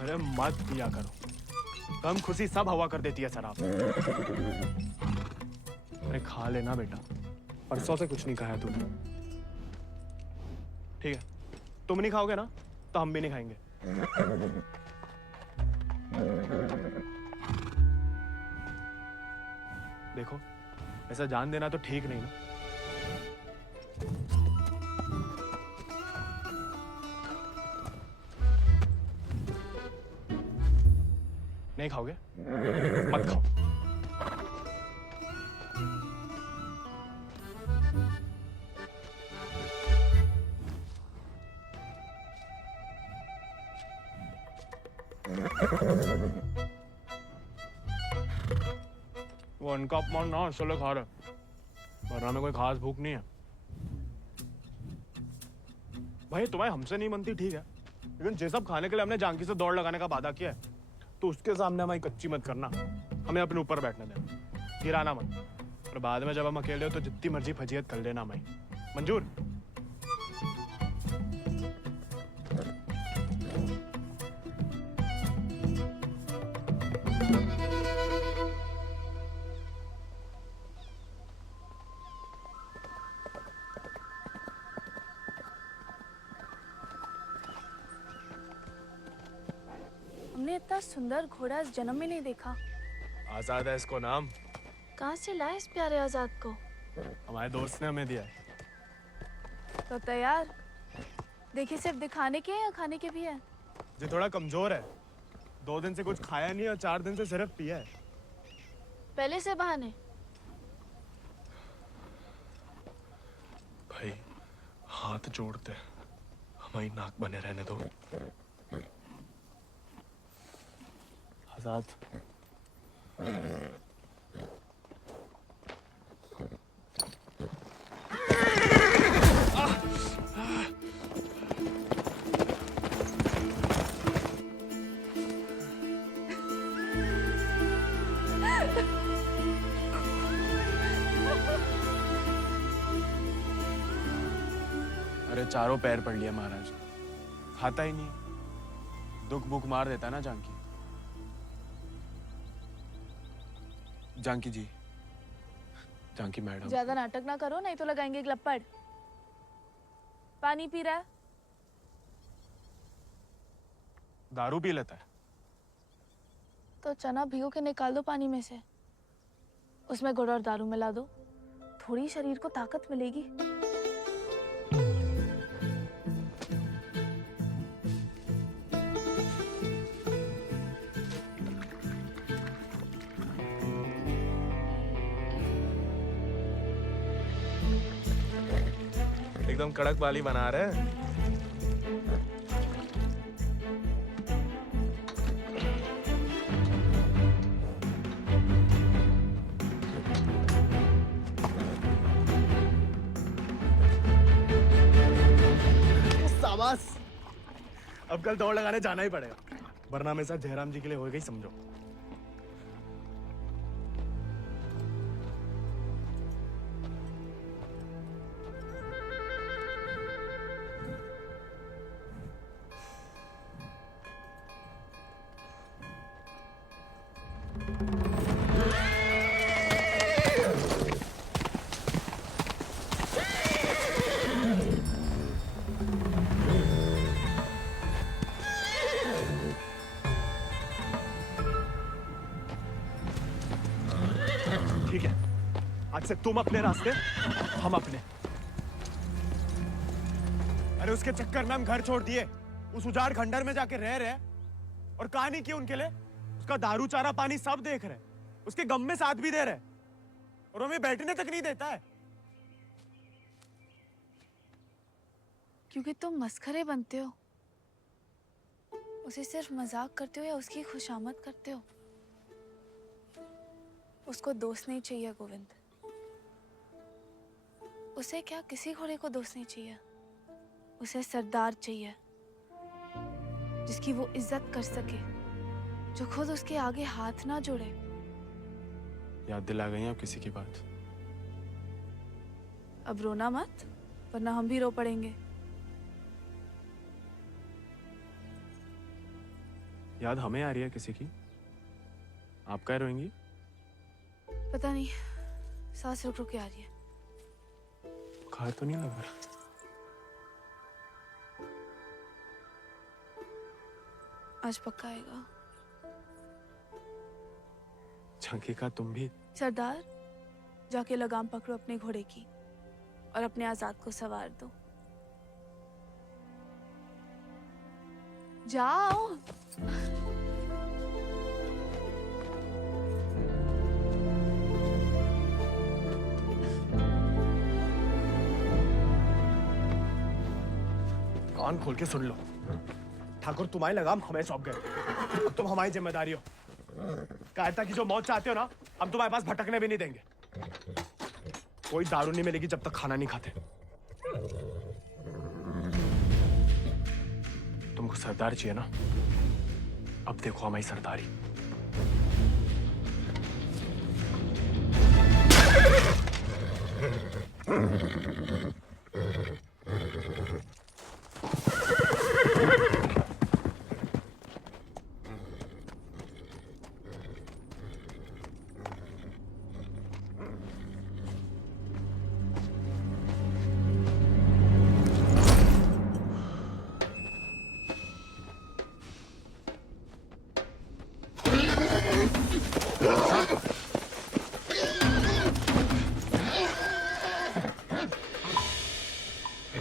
अरे मत पिया करो, कम खुशी सब हवा कर देती है शराब। अरे खा लेना बेटा, परसों से कुछ नहीं खाया तूने। ठीक है, तुम नहीं खाओगे ना तो हम भी नहीं खाएंगे। देखो, ऐसा जान देना तो ठीक नहीं ना। नहीं खाओगे? मत खाओ। वो उनका अपमान ना इसलिए खा रहे, वरना में कोई खास भूख नहीं है। भाई तुम्हें हमसे नहीं बनती ठीक है, लेकिन जे सब खाने के लिए हमने जानकी से दौड़ लगाने का वादा किया है, तो उसके सामने हमारी कच्ची मत करना। हमें अपने ऊपर बैठने देना, गिराना मत। और बाद में जब हम अकेले हो तो जितनी मर्जी फजीयत कर लेना हमारी। मंजूर? हमने इतना सुंदर घोड़ा इस जन्म में नहीं देखा। आजाद है इसको नाम। कहाँ से लाए इस प्यारे आजाद को? हमारे दोस्त ने हमें दिया है। तो तैयार? देखिए सिर्फ दिखाने के हैं या खाने के भी हैं? जो थोड़ा कमजोर है, 2 दिन से कुछ खाया नहीं और 4 दिन से सिर्फ पिया है। पहले से बहाने। भाई हाथ जोड़ते, हमारी नाक बने रहने दो। आजाद, अरे चारों पैर पड़ लिया महाराज, खाता ही नहीं। दुख भूख मार देता है ना जानकी। जानकी जी, जानकी मैडम। ज्यादा नाटक ना करो नहीं तो लगाएंगे ग्लप्पड़। पानी पी रहा है? दारू पी लेता है। तो चना भिगो के निकाल दो पानी में से, उसमें गुड़ और दारू मिला दो, थोड़ी शरीर को ताकत मिलेगी। एकदम कड़क वाली बना रहे हैं। शाबाश। अब कल दौड़ लगाने जाना ही पड़ेगा, वरना मेरे साथ जयराम जी के लिए हो गई समझो। ठीक है, आज से तुम अपने रास्ते, हम अपने। अरे उसके चक्कर में हम घर छोड़ दिए, उस उजाड़ खंडर में जाके रह रहे, और कहानी की उनके लिए उसका दारू चारा पानी सब देख रहे, उसके गम में साथ भी दे रहे, और हमें बैठने तक नहीं देता है। क्योंकि तुम मस्खरे बनते हो, उसे सिर्फ मजाक करते हो या उसकी खुशामद करते हो। उसको दोस्त नहीं चाहिए गोविंद, उसे क्या किसी घोड़े को दोस्त नहीं चाहिए, उसे सरदार चाहिए जिसकी वो इज्जत कर सके, जो खुद उसके आगे हाथ ना जोड़े। याद दिला गई अब किसी की बात। अब रोना मत, वरना हम भी रो पड़ेंगे। याद हमें आ रही है किसी की? आप क्या रोएंगी? पता नहीं, सांस रुक रुक के आ रही है। बुखार तो नहीं लग रहा? आज पक्का आएगा। झंकी का तुम भी? सरदार, जाके लगाम पकड़ो अपने घोड़े की और अपने आजाद को सवार दो। जाओ। कान खोल के सुन लो, ठाकुर तुम्हारी लगाम हमें सौंप गए। अब तुम हमारी जिम्मेदारी हो। कायरता की जो मौत चाहते हो ना, हम तुम्हारे पास भटकने भी नहीं देंगे। कोई दारू नहीं मिलेगी जब तक खाना नहीं खाते। तुमको सरदार चाहिए ना? अब देखो हमारी सरदारी।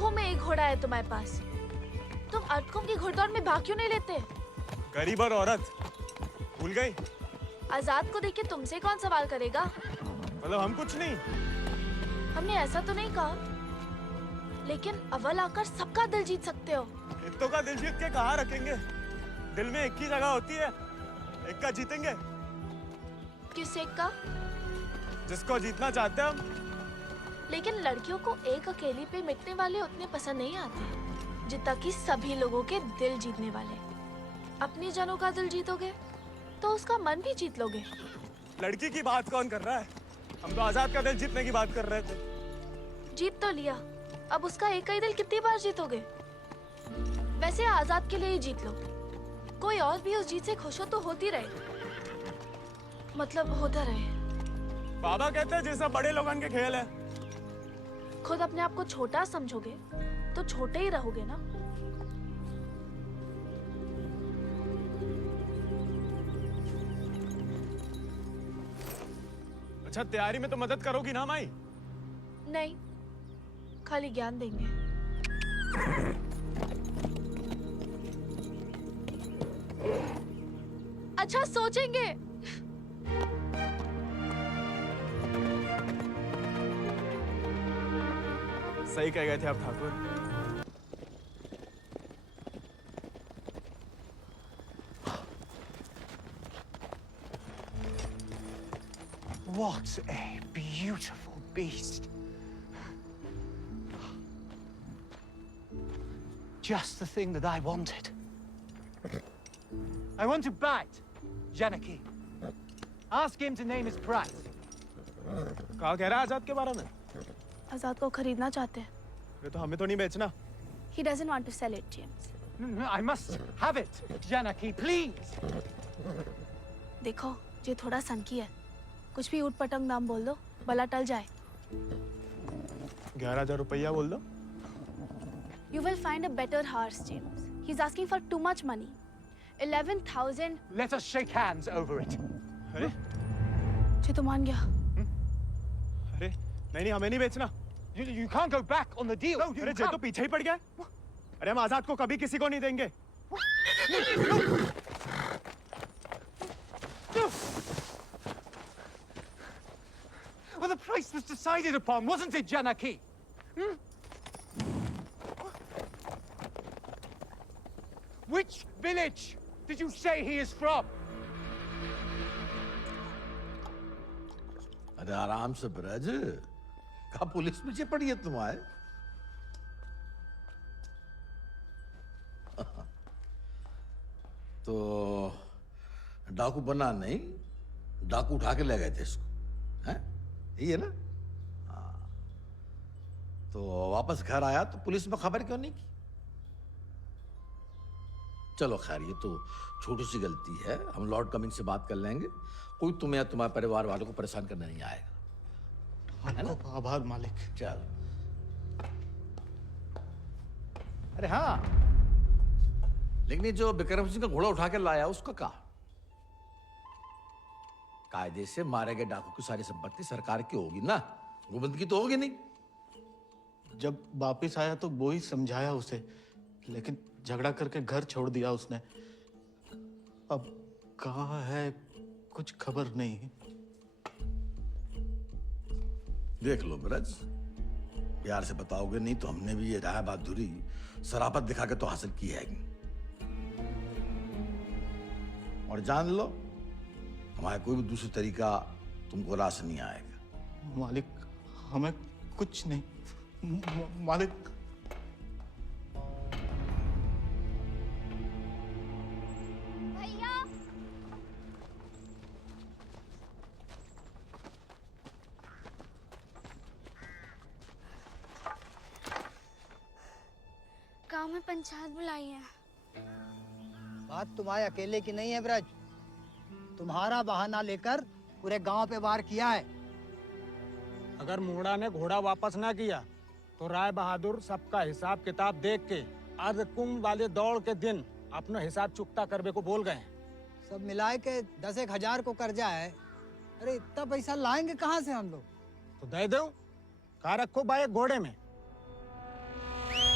लाखों में एक घोड़ा है तुम्हारे पास, तुम अर्धकुंभ की घुड़दौड़ में भाग क्यों नहीं लेते? गरीब और औरत भूल गई? आजाद को देख के तुमसे कौन सवाल करेगा? मतलब हम कुछ नहीं? हमने ऐसा तो नहीं कहा, लेकिन अव्वल आकर सबका दिल जीत सकते हो। इत्तों का दिल जीत के कहाँ रखेंगे? दिल में एक ही जगह होती है, एक का जीतेंगे। किस एक का? जिसको जीतना चाहते हैं हम। लेकिन लड़कियों को एक अकेली पे मिटने वाले उतने पसंद नहीं आते जितना कि सभी लोगों के दिल जीतने वाले। अपनी जनों का दिल जीतोगे तो उसका मन भी जीत लोगे। लड़की की बात कौन कर रहा है? हम तो आजाद का दिल जीतने की बात कर रहे थे। जीत तो लिया, अब उसका एक ही दिल कितनी बार जीतोगे? वैसे आजाद के लिए ही जीत लो, कोई और भी उस जीत से खुश हो तो होती रहे, मतलब होता रहे। बाबा कहते हैं जैसा बड़े लोगों के खेल है। खुद अपने आप को छोटा समझोगे तो छोटे ही रहोगे ना। अच्छा, तैयारी में तो मदद करोगी ना माई? नहीं, खाली ज्ञान देंगे। अच्छा, सोचेंगे। सही कह गए थे आप Thakur. What a beautiful beast. Just the thing that I wanted. I want to bite Janaki. Ask him to name his price. कहा कह रहा है आजाद के बारे में? आजाद को खरीदना चाहते हैं। ये तो हमें तो नहीं बेचना। He doesn't want to sell it, James. No, I must have it, Janaki, please. देखो, ये थोड़ा सनकी है, कुछ भी ऊट पटंग नाम बोल दो, भला टल जाए। 11,000 रुपया बोल दो। You will find a better horse, James. He's asking for too much money. 11,000. Let us shake hands over it. अरे? ये तो मान गया। अरे, नहीं, हमें नहीं बेचना। You can't go back on the deal. No, अरे, ये तो पीछे ही पड़ गया। अरे, हम आजाद को कभी किसी को नहीं देंगे। Well, the price was decided upon, wasn't it, Janaki? Which village did you say he is from? अरे आराम से ब्रज, कहा पुलिस पीछे पड़ी है तुम्हारे? तो डाकू बना नहीं, डाकू उठा के ले गए थे इसको, हैं? यही है ना? हाँ। तो वापस घर आया तो पुलिस में खबर क्यों नहीं की? चलो खैर, ये तो छोटी सी गलती है, हम लॉर्ड कमिंग से बात कर लेंगे, कोई तुम्हें या तुम्हारे परिवार वालों को परेशान करने नहीं आएगा, है ना? आभार मालिक। चल। अरे हाँ, लेकिन ये जो विक्रम सिंह का घोड़ा उठा के लाया उसका कहा? कायदे से मारे गए डाकू की सारी संपत्ति सरकार की होगी ना, गोविंद की तो होगी नहीं। जब वापिस आया तो वो ही समझाया उसे, लेकिन झगड़ा करके घर छोड़ दिया उसने। अब कहाँ है कुछ खबर नहीं। देख लो ब्रज, प्यार से बताओगे नहीं तो हमने भी ये राय बहादुरी शराफत दिखा के तो हासिल की है। और जान लो, हमारा कोई भी दूसरी तरीका तुमको रास नहीं आएगा। मालिक, हमें कुछ नहीं। मालिक, गांव में पंचायत बुलाई है। बात तुम्हारे अकेले की नहीं है ब्रज, तुम्हारा बहाना लेकर पूरे गांव पे वार किया है। अगर मुंगड़ा ने घोड़ा वापस ना किया तो राय बहादुर सबका हिसाब किताब देख के अर्धकुंभ वाले दौड़ के दिन अपना हिसाब चुकता करने को बोल गए। सब मिलाए के 10,000 को कर्जा है। अरे इतना पैसा लाएंगे कहाँ से हम लोग? तो दे दो, कहा रखो भाई घोड़े में।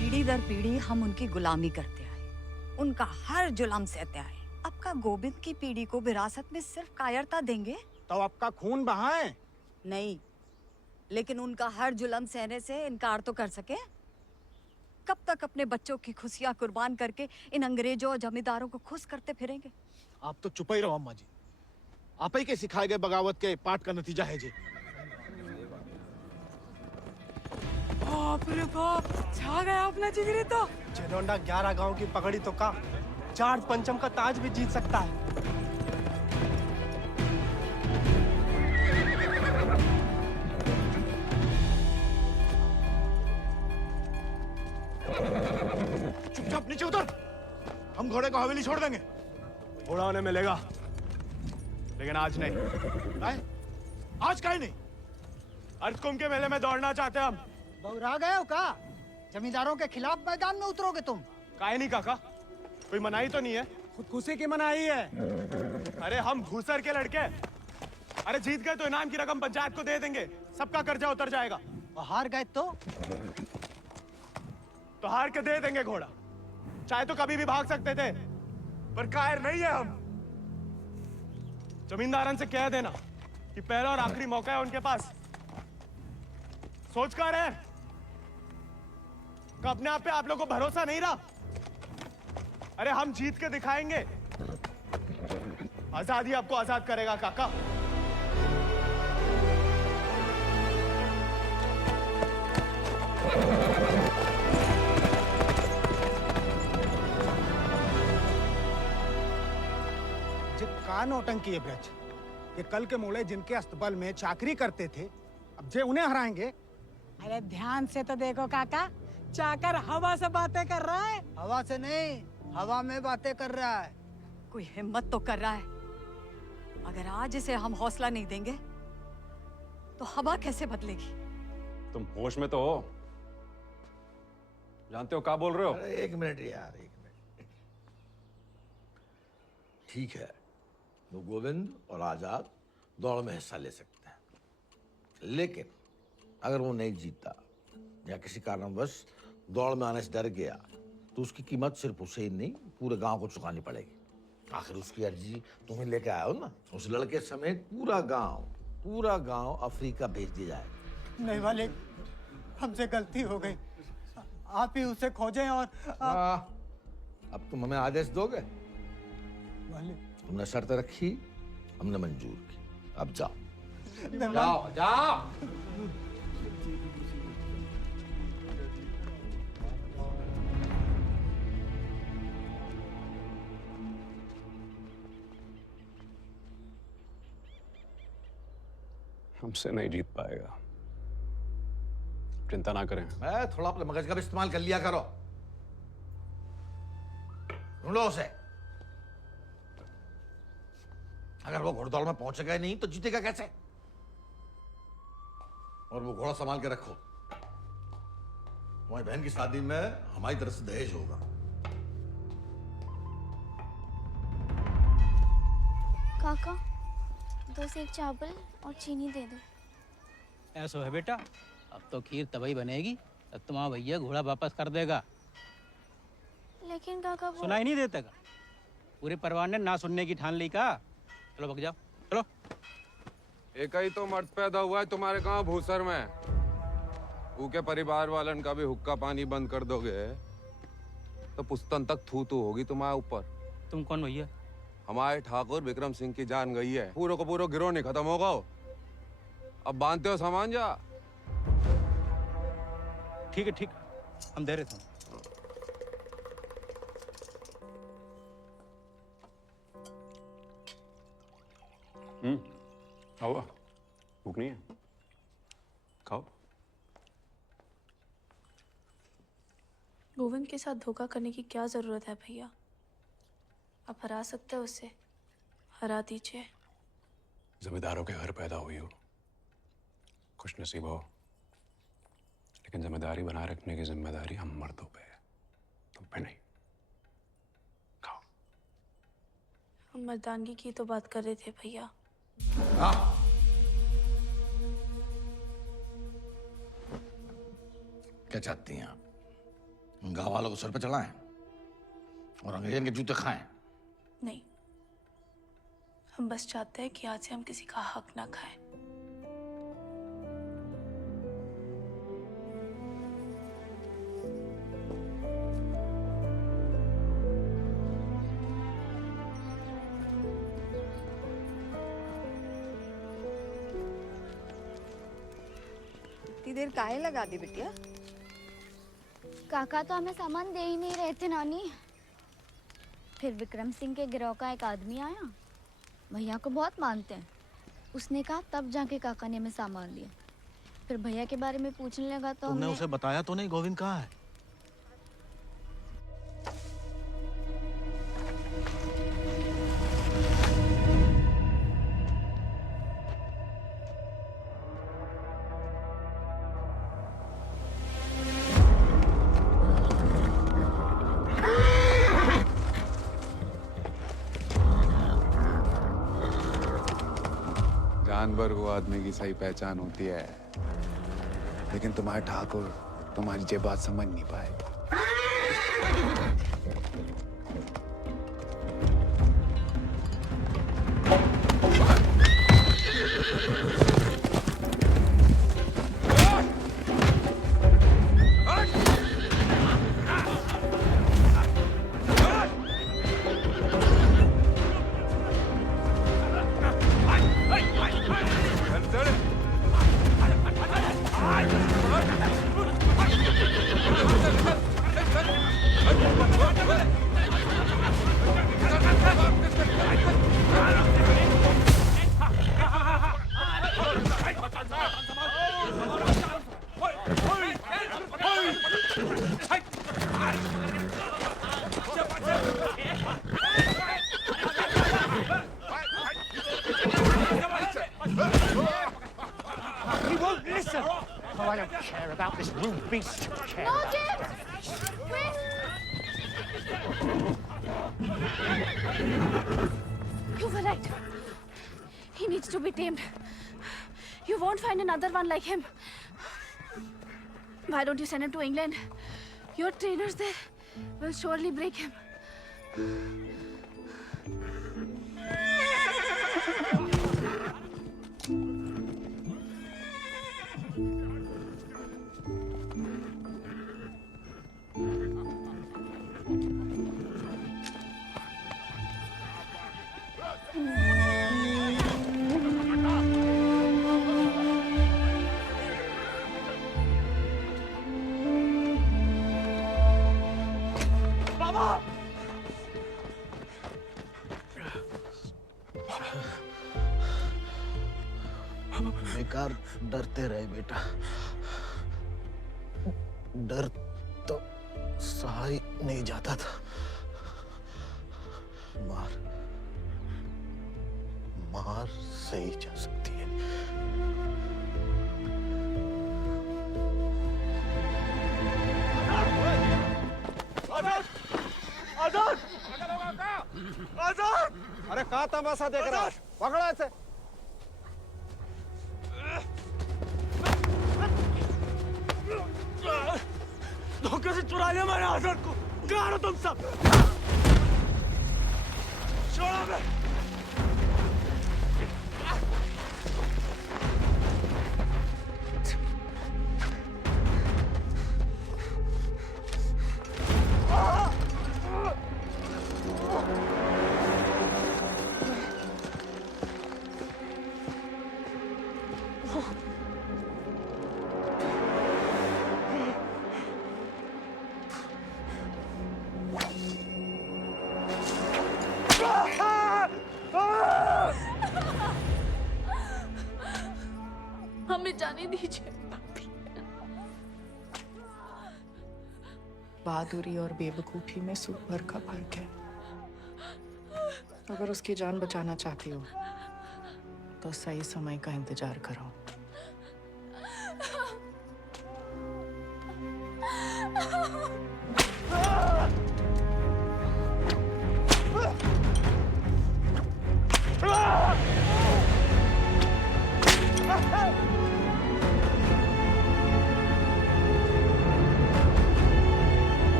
पीढ़ी हम उनकी गुलामी करते आए, उनका हर जुल्म सहते आए। अब का गोविंद की पीढ़ी को विरासत में सिर्फ कायरता देंगे? तो आपका खून बहाए? नहीं, लेकिन उनका हर जुल्म सहने से इनकार तो कर सके। कब तक अपने बच्चों की खुशियां कुर्बान करके इन अंग्रेजों और जमींदारों को खुश करते फिरेंगे? आप तो चुप ही रहो अम्मा जी। आप ही के सिखाए गए बगावत के पाठ का नतीजा है जी। बाप रे बाप, छा गया अपना जिगरी तो। चिरौंडा 11 गांव की पगड़ी तो का चार पंचम का ताज भी जीत सकता है। चुपचाप नीचे उतर। हम घोड़े को हवेली छोड़ देंगे। घोड़ा उन्हें मिलेगा, लेकिन आज नहीं। आज काहे नहीं? अर्धकुंभ के मेले में दौड़ना चाहते हम। बौरा गए हो का? जमींदारों के खिलाफ मैदान में उतरोगे तुम? काहे नहीं काका, कोई मनाही तो नहीं है? खुदकुशी की मनाही है। अरे हम घूसर के लड़के, अरे जीत गए तो इनाम की रकम पंचायत को दे देंगे, सबका कर्जा उतर जाएगा। और हार गए तो हार के दे देंगे घोड़ा। चाहे तो कभी भी भाग सकते थे, पर कायर नहीं है हम। जमींदारन से कह देना कि पहला और आखिरी मौका है उनके पास। सोच कर है कि अपने आप पे आप लोगों को भरोसा नहीं रहा। अरे हम जीत के दिखाएंगे। आजादी आपको आजाद करेगा काका। का नौटंकी है ब्रज। ये कल के मोड़े जिनके अस्तबल में चाकरी करते थे, अब जे उन्हें हराएंगे। अरे ध्यान से तो देखो काका, चाकर हवा से बातें कर रहा है। हवा से नहीं, हवा में बातें कर रहा है। कोई हिम्मत तो कर रहा है। अगर आज इसे हम हौसला नहीं देंगे तो हवा कैसे बदलेगी? तुम होश में तो हो? जानते हो क्या बोल रहे हो? अरे एक मिनट यार, एक मिनट। ठीक है, वो गोविंद और आजाद दौड़ में हिस्सा ले सकते हैं, लेकिन अगर वो नहीं जीता या किसी कारणवश दौड़ में आने से डर गया तो उसकी कीमत सिर्फ उसे ही नहीं पूरे गांव को चुकानी पड़ेगी। आखिर उसकी अर्जी तुम्हें लेके आए हो ना। उस लड़के समेत पूरा गांव अफ्रीका भेज दिया जाएगा। नहीं वाले, हमसे गलती हो गई। आप ही उसे खोजें और अब तुम हमें आदेश दोगे? वाले तुमने शर्त रखी, हमने मंजूर की, अब जाओ। जाओ, जाओ। हमसे नहीं जीत पाएगा, चिंता ना करें। मैं थोड़ा अपने मगज का भी इस्तेमाल कर लिया करो। ढूंढो उसे। अगर वो घोड़दौड़ में पहुंचेगा ही नहीं तो जीतेगा कैसे? और वो घोड़ा संभाल के रखो। तुम्हारी बहन की शादी में हमारी तरफ से दहेज होगा। काका, 2 सेक चावल और चीनी दे दो। ऐसा है बेटा, अब तो खीर तभी बनेगी तब तुम्हारा भैया घोड़ा वापस कर देगा। लेकिन काका वो... सुनाई नहीं देता का? पूरे परिवार ने ना सुनने की ठान ली का। चलो भग जाओ, चलो। एक ही तो मर्द पैदा हुआ है तुम्हारे गांव भूसर में। ऊके परिवार वालन का भी हुक्का पानी बंद कर दोगे तो पुस्तन तक थू थू होगी तुम्हारे ऊपर। तुम कौन भैया? हमारे ठाकुर विक्रम सिंह की जान गई है। पूरे को पूरा गिरोह नहीं खत्म होगा। अब बांधते हो सामान जा। ठीक है, ठीक, हम दे रहे थे। खाओ, भूख नहीं है? खाओ। गोविंद के साथ धोखा करने की क्या जरूरत है भैया? आप हरा सकते हो उसे, हरा दीजिए। जमींदारों के घर पैदा हुई हो, खुश नसीब हो, लेकिन जिम्मेदारी बनाए रखने की जिम्मेदारी हम मर्दों पे है, तुम पे नहीं। खाओ। हम मर्दानगी की तो बात कर रहे थे भैया। क्या चाहती हैं आप? गांव वालों को सर पे चढ़ाएं और अंग्रेजों के जूते खाएं। नहीं, हम बस चाहते हैं कि आज से हम किसी का हक ना खाएं। इतनी देर काहे लगा दी बिटिया? काका तो हमें सामान दे ही नहीं रहे थे नानी। फिर विक्रम सिंह के गिरोह का एक आदमी आया, भैया को बहुत मानते हैं। उसने कहा तब जाके काका ने हमें सामान दिया। फिर भैया के बारे में पूछने लगा तो तुमने हमने उसे बताया तो नहीं गोविंद कहाँ है? जानवर वो आदमी की सही पहचान होती है, लेकिन तुम्हारे ठाकुर तुम्हारी ये बात समझ नहीं पाए। He won't listen. Oh, I don't care about this rude beast. Care No, about James! Wait! You were right. He needs to be tamed. You won't find another one like him. Why don't you send him to England? Your trainers there will surely break him. बेकार डरते रहे बेटा। डर तो सहा ही नहीं जाता था। मार मार सही जा सकती है। आजाद! आजाद! अरे कहाँ तमाशा देख रहा है? पकड़ो इसे। धोखे से चुरा लिया मैंने आजाद को। कहाँ हो तुम सब? छोड़ो मैं। हमें जाने दीजिए। बहादुरी और बेवकूफी में सूप भर का फर्क है। अगर उसकी जान बचाना चाहती हो तो सही समय का इंतजार करो।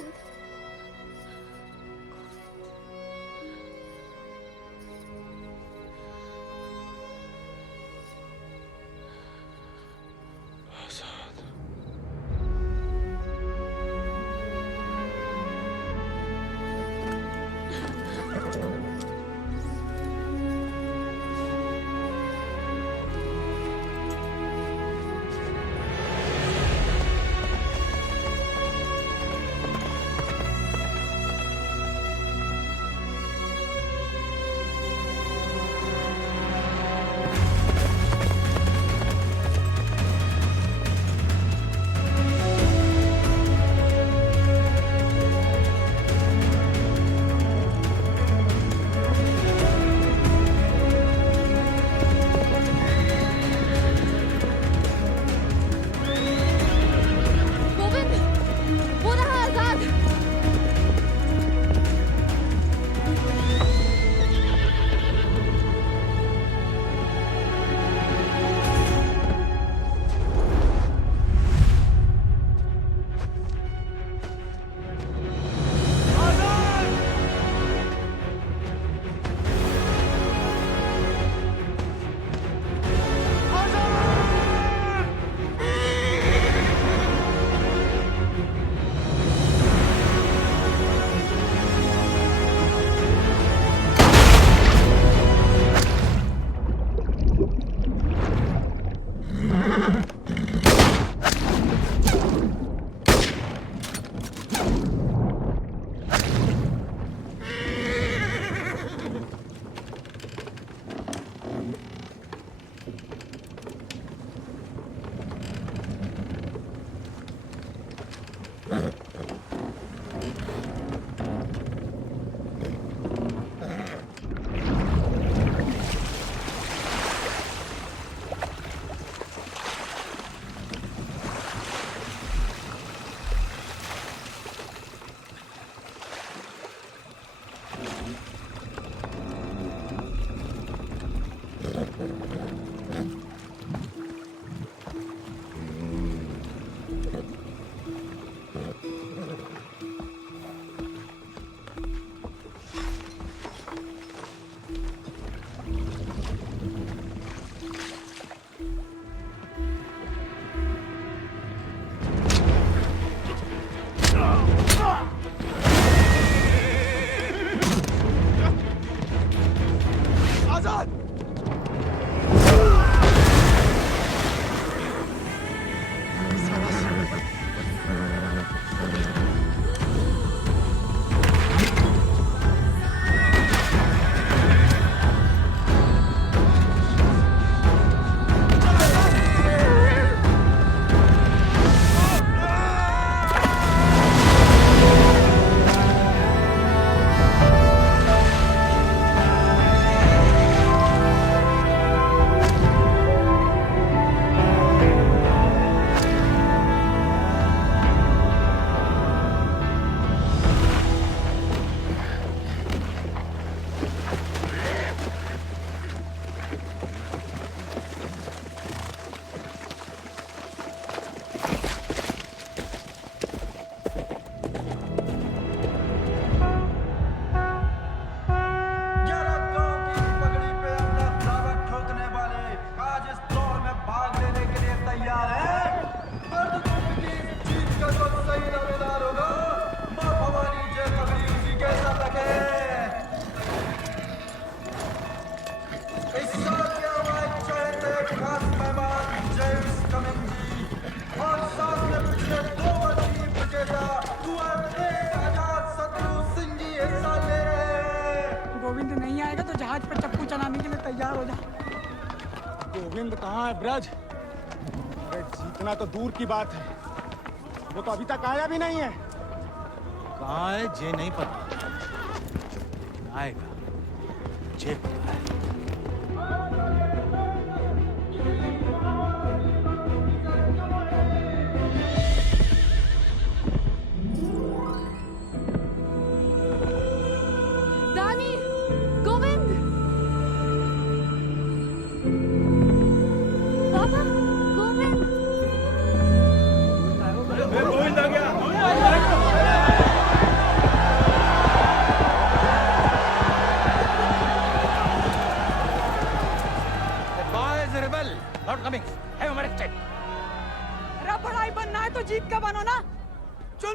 गोविंद वो रहा आजाद। गोविंद नहीं आएगा तो जहाज पर चप्पू चलाने के लिए तैयार हो जा। गोविंद कहाँ है ब्रज? अरे जीतना तो दूर की बात है, वो तो अभी तक आया भी नहीं है। कहाँ है जे नहीं पता, आएगा जे पता है। दानी, गोविंद, पापा, गोविंद, गोविंद आ गया।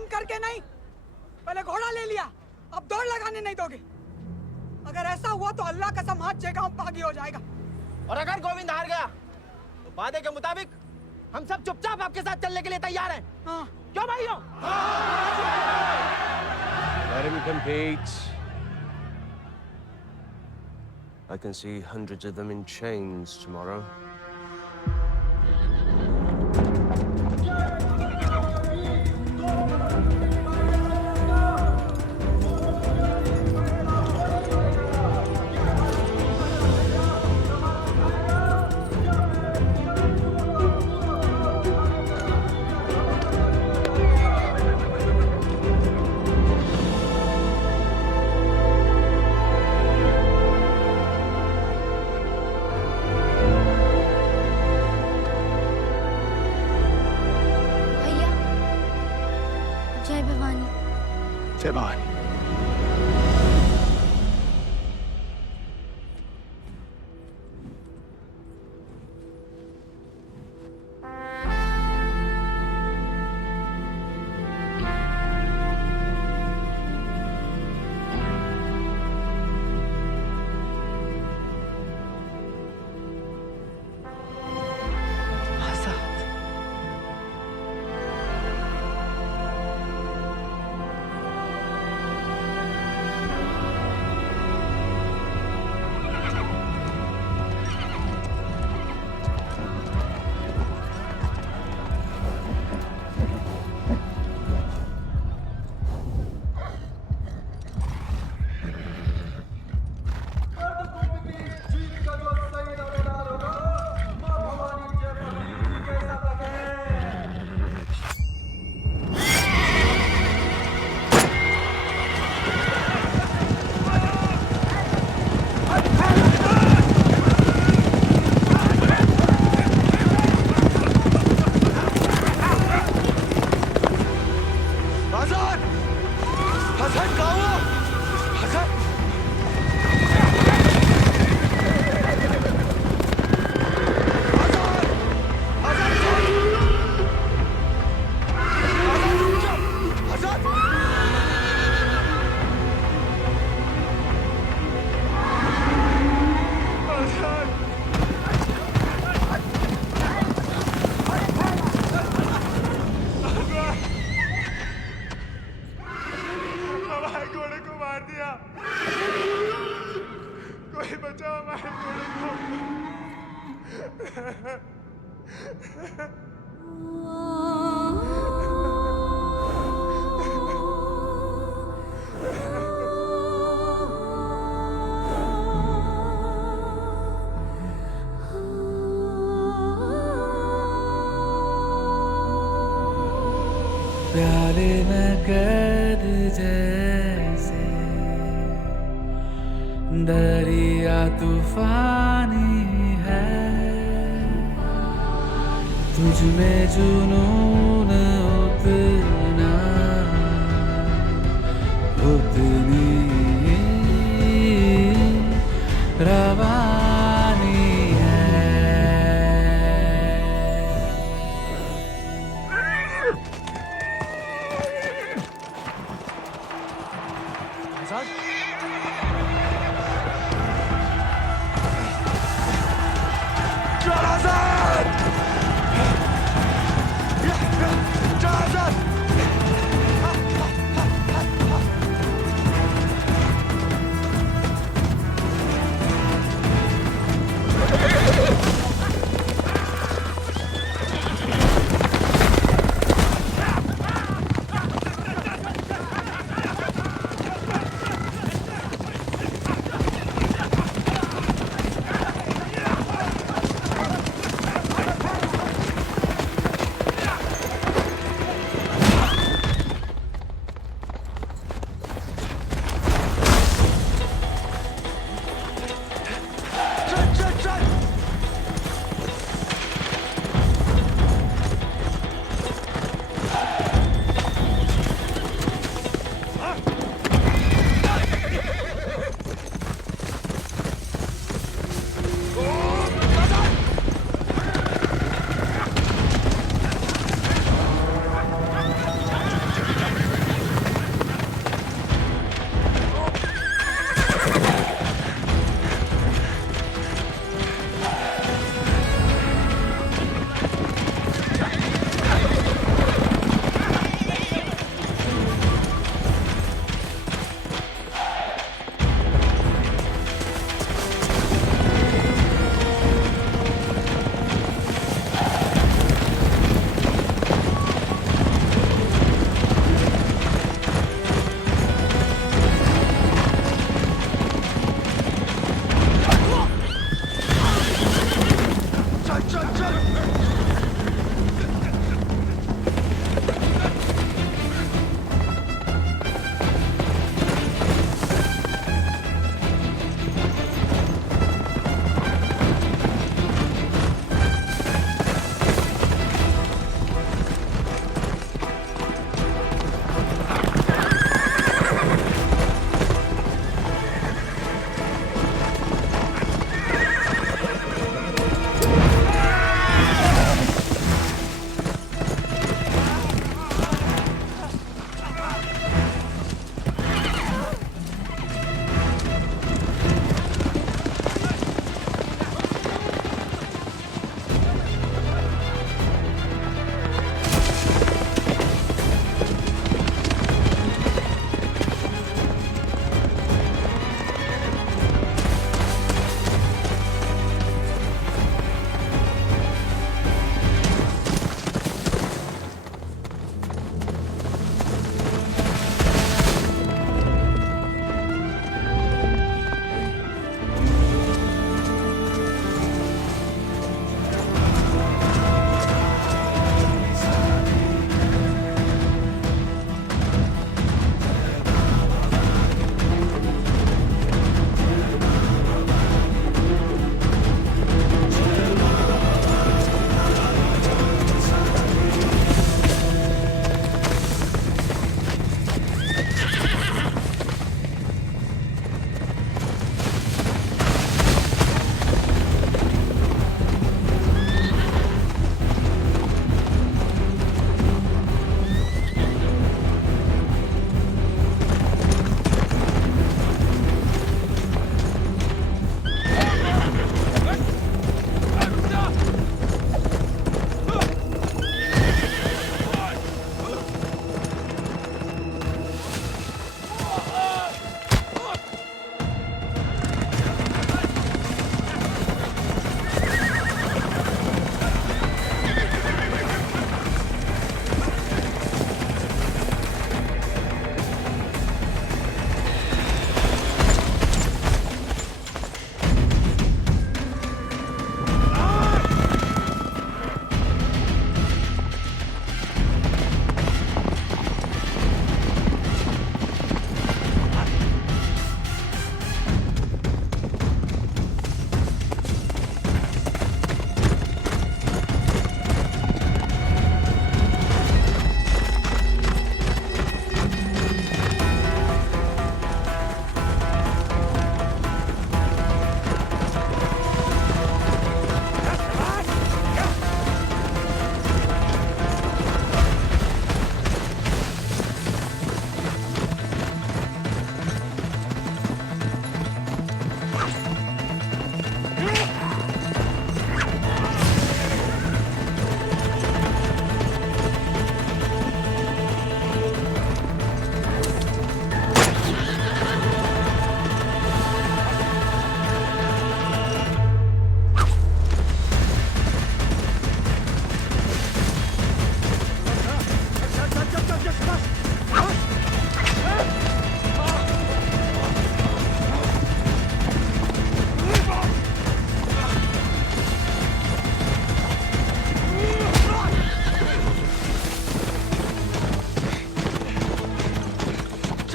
काम करके नहीं, पहले घोड़ा ले लिया, अब दौड़ लगाने नहीं दोगे। अगर ऐसा हुआ तो अल्लाह कसम हाथ जे गांव बागी हो जाएगा। और अगर गोविंद हार गया तो वादे के मुताबिक हम सब चुपचाप आपके साथ चलने के लिए तैयार हैं। हाँ। क्यों भाइयों? Let him compete. I can see hundreds of them in chains tomorrow. जय भवानी। जय भवानी। प्याले में कैद जैसे दरिया तूफानी है, तुझ में जुनून उतना उतनी रवानी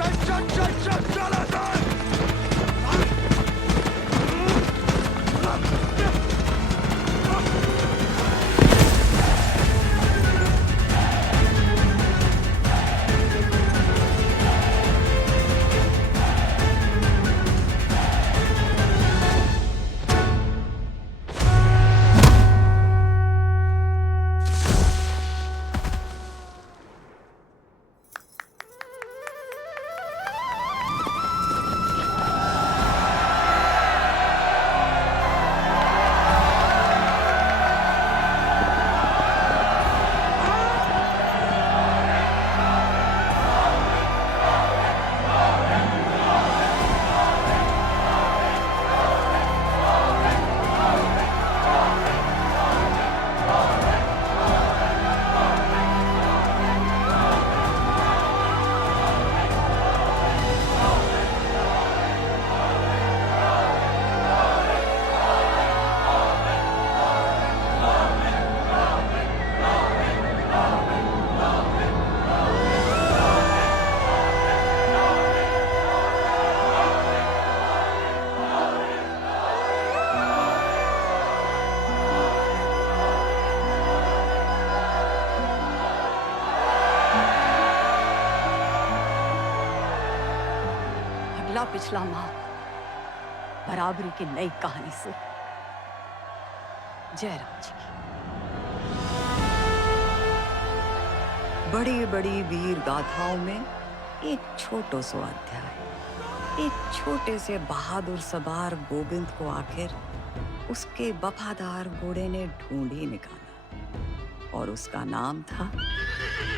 चल चल चल चल चल चल अगला पिछला माह बराबरी की नई कहानी से जयराम जी की। बड़ी बड़ी वीर गाथाओं में एक छोटो सो अध्याय। एक छोटे से बहादुर सवार गोविंद को आखिर उसके वफादार घोड़े ने ढूंढ ही निकाला और उसका नाम था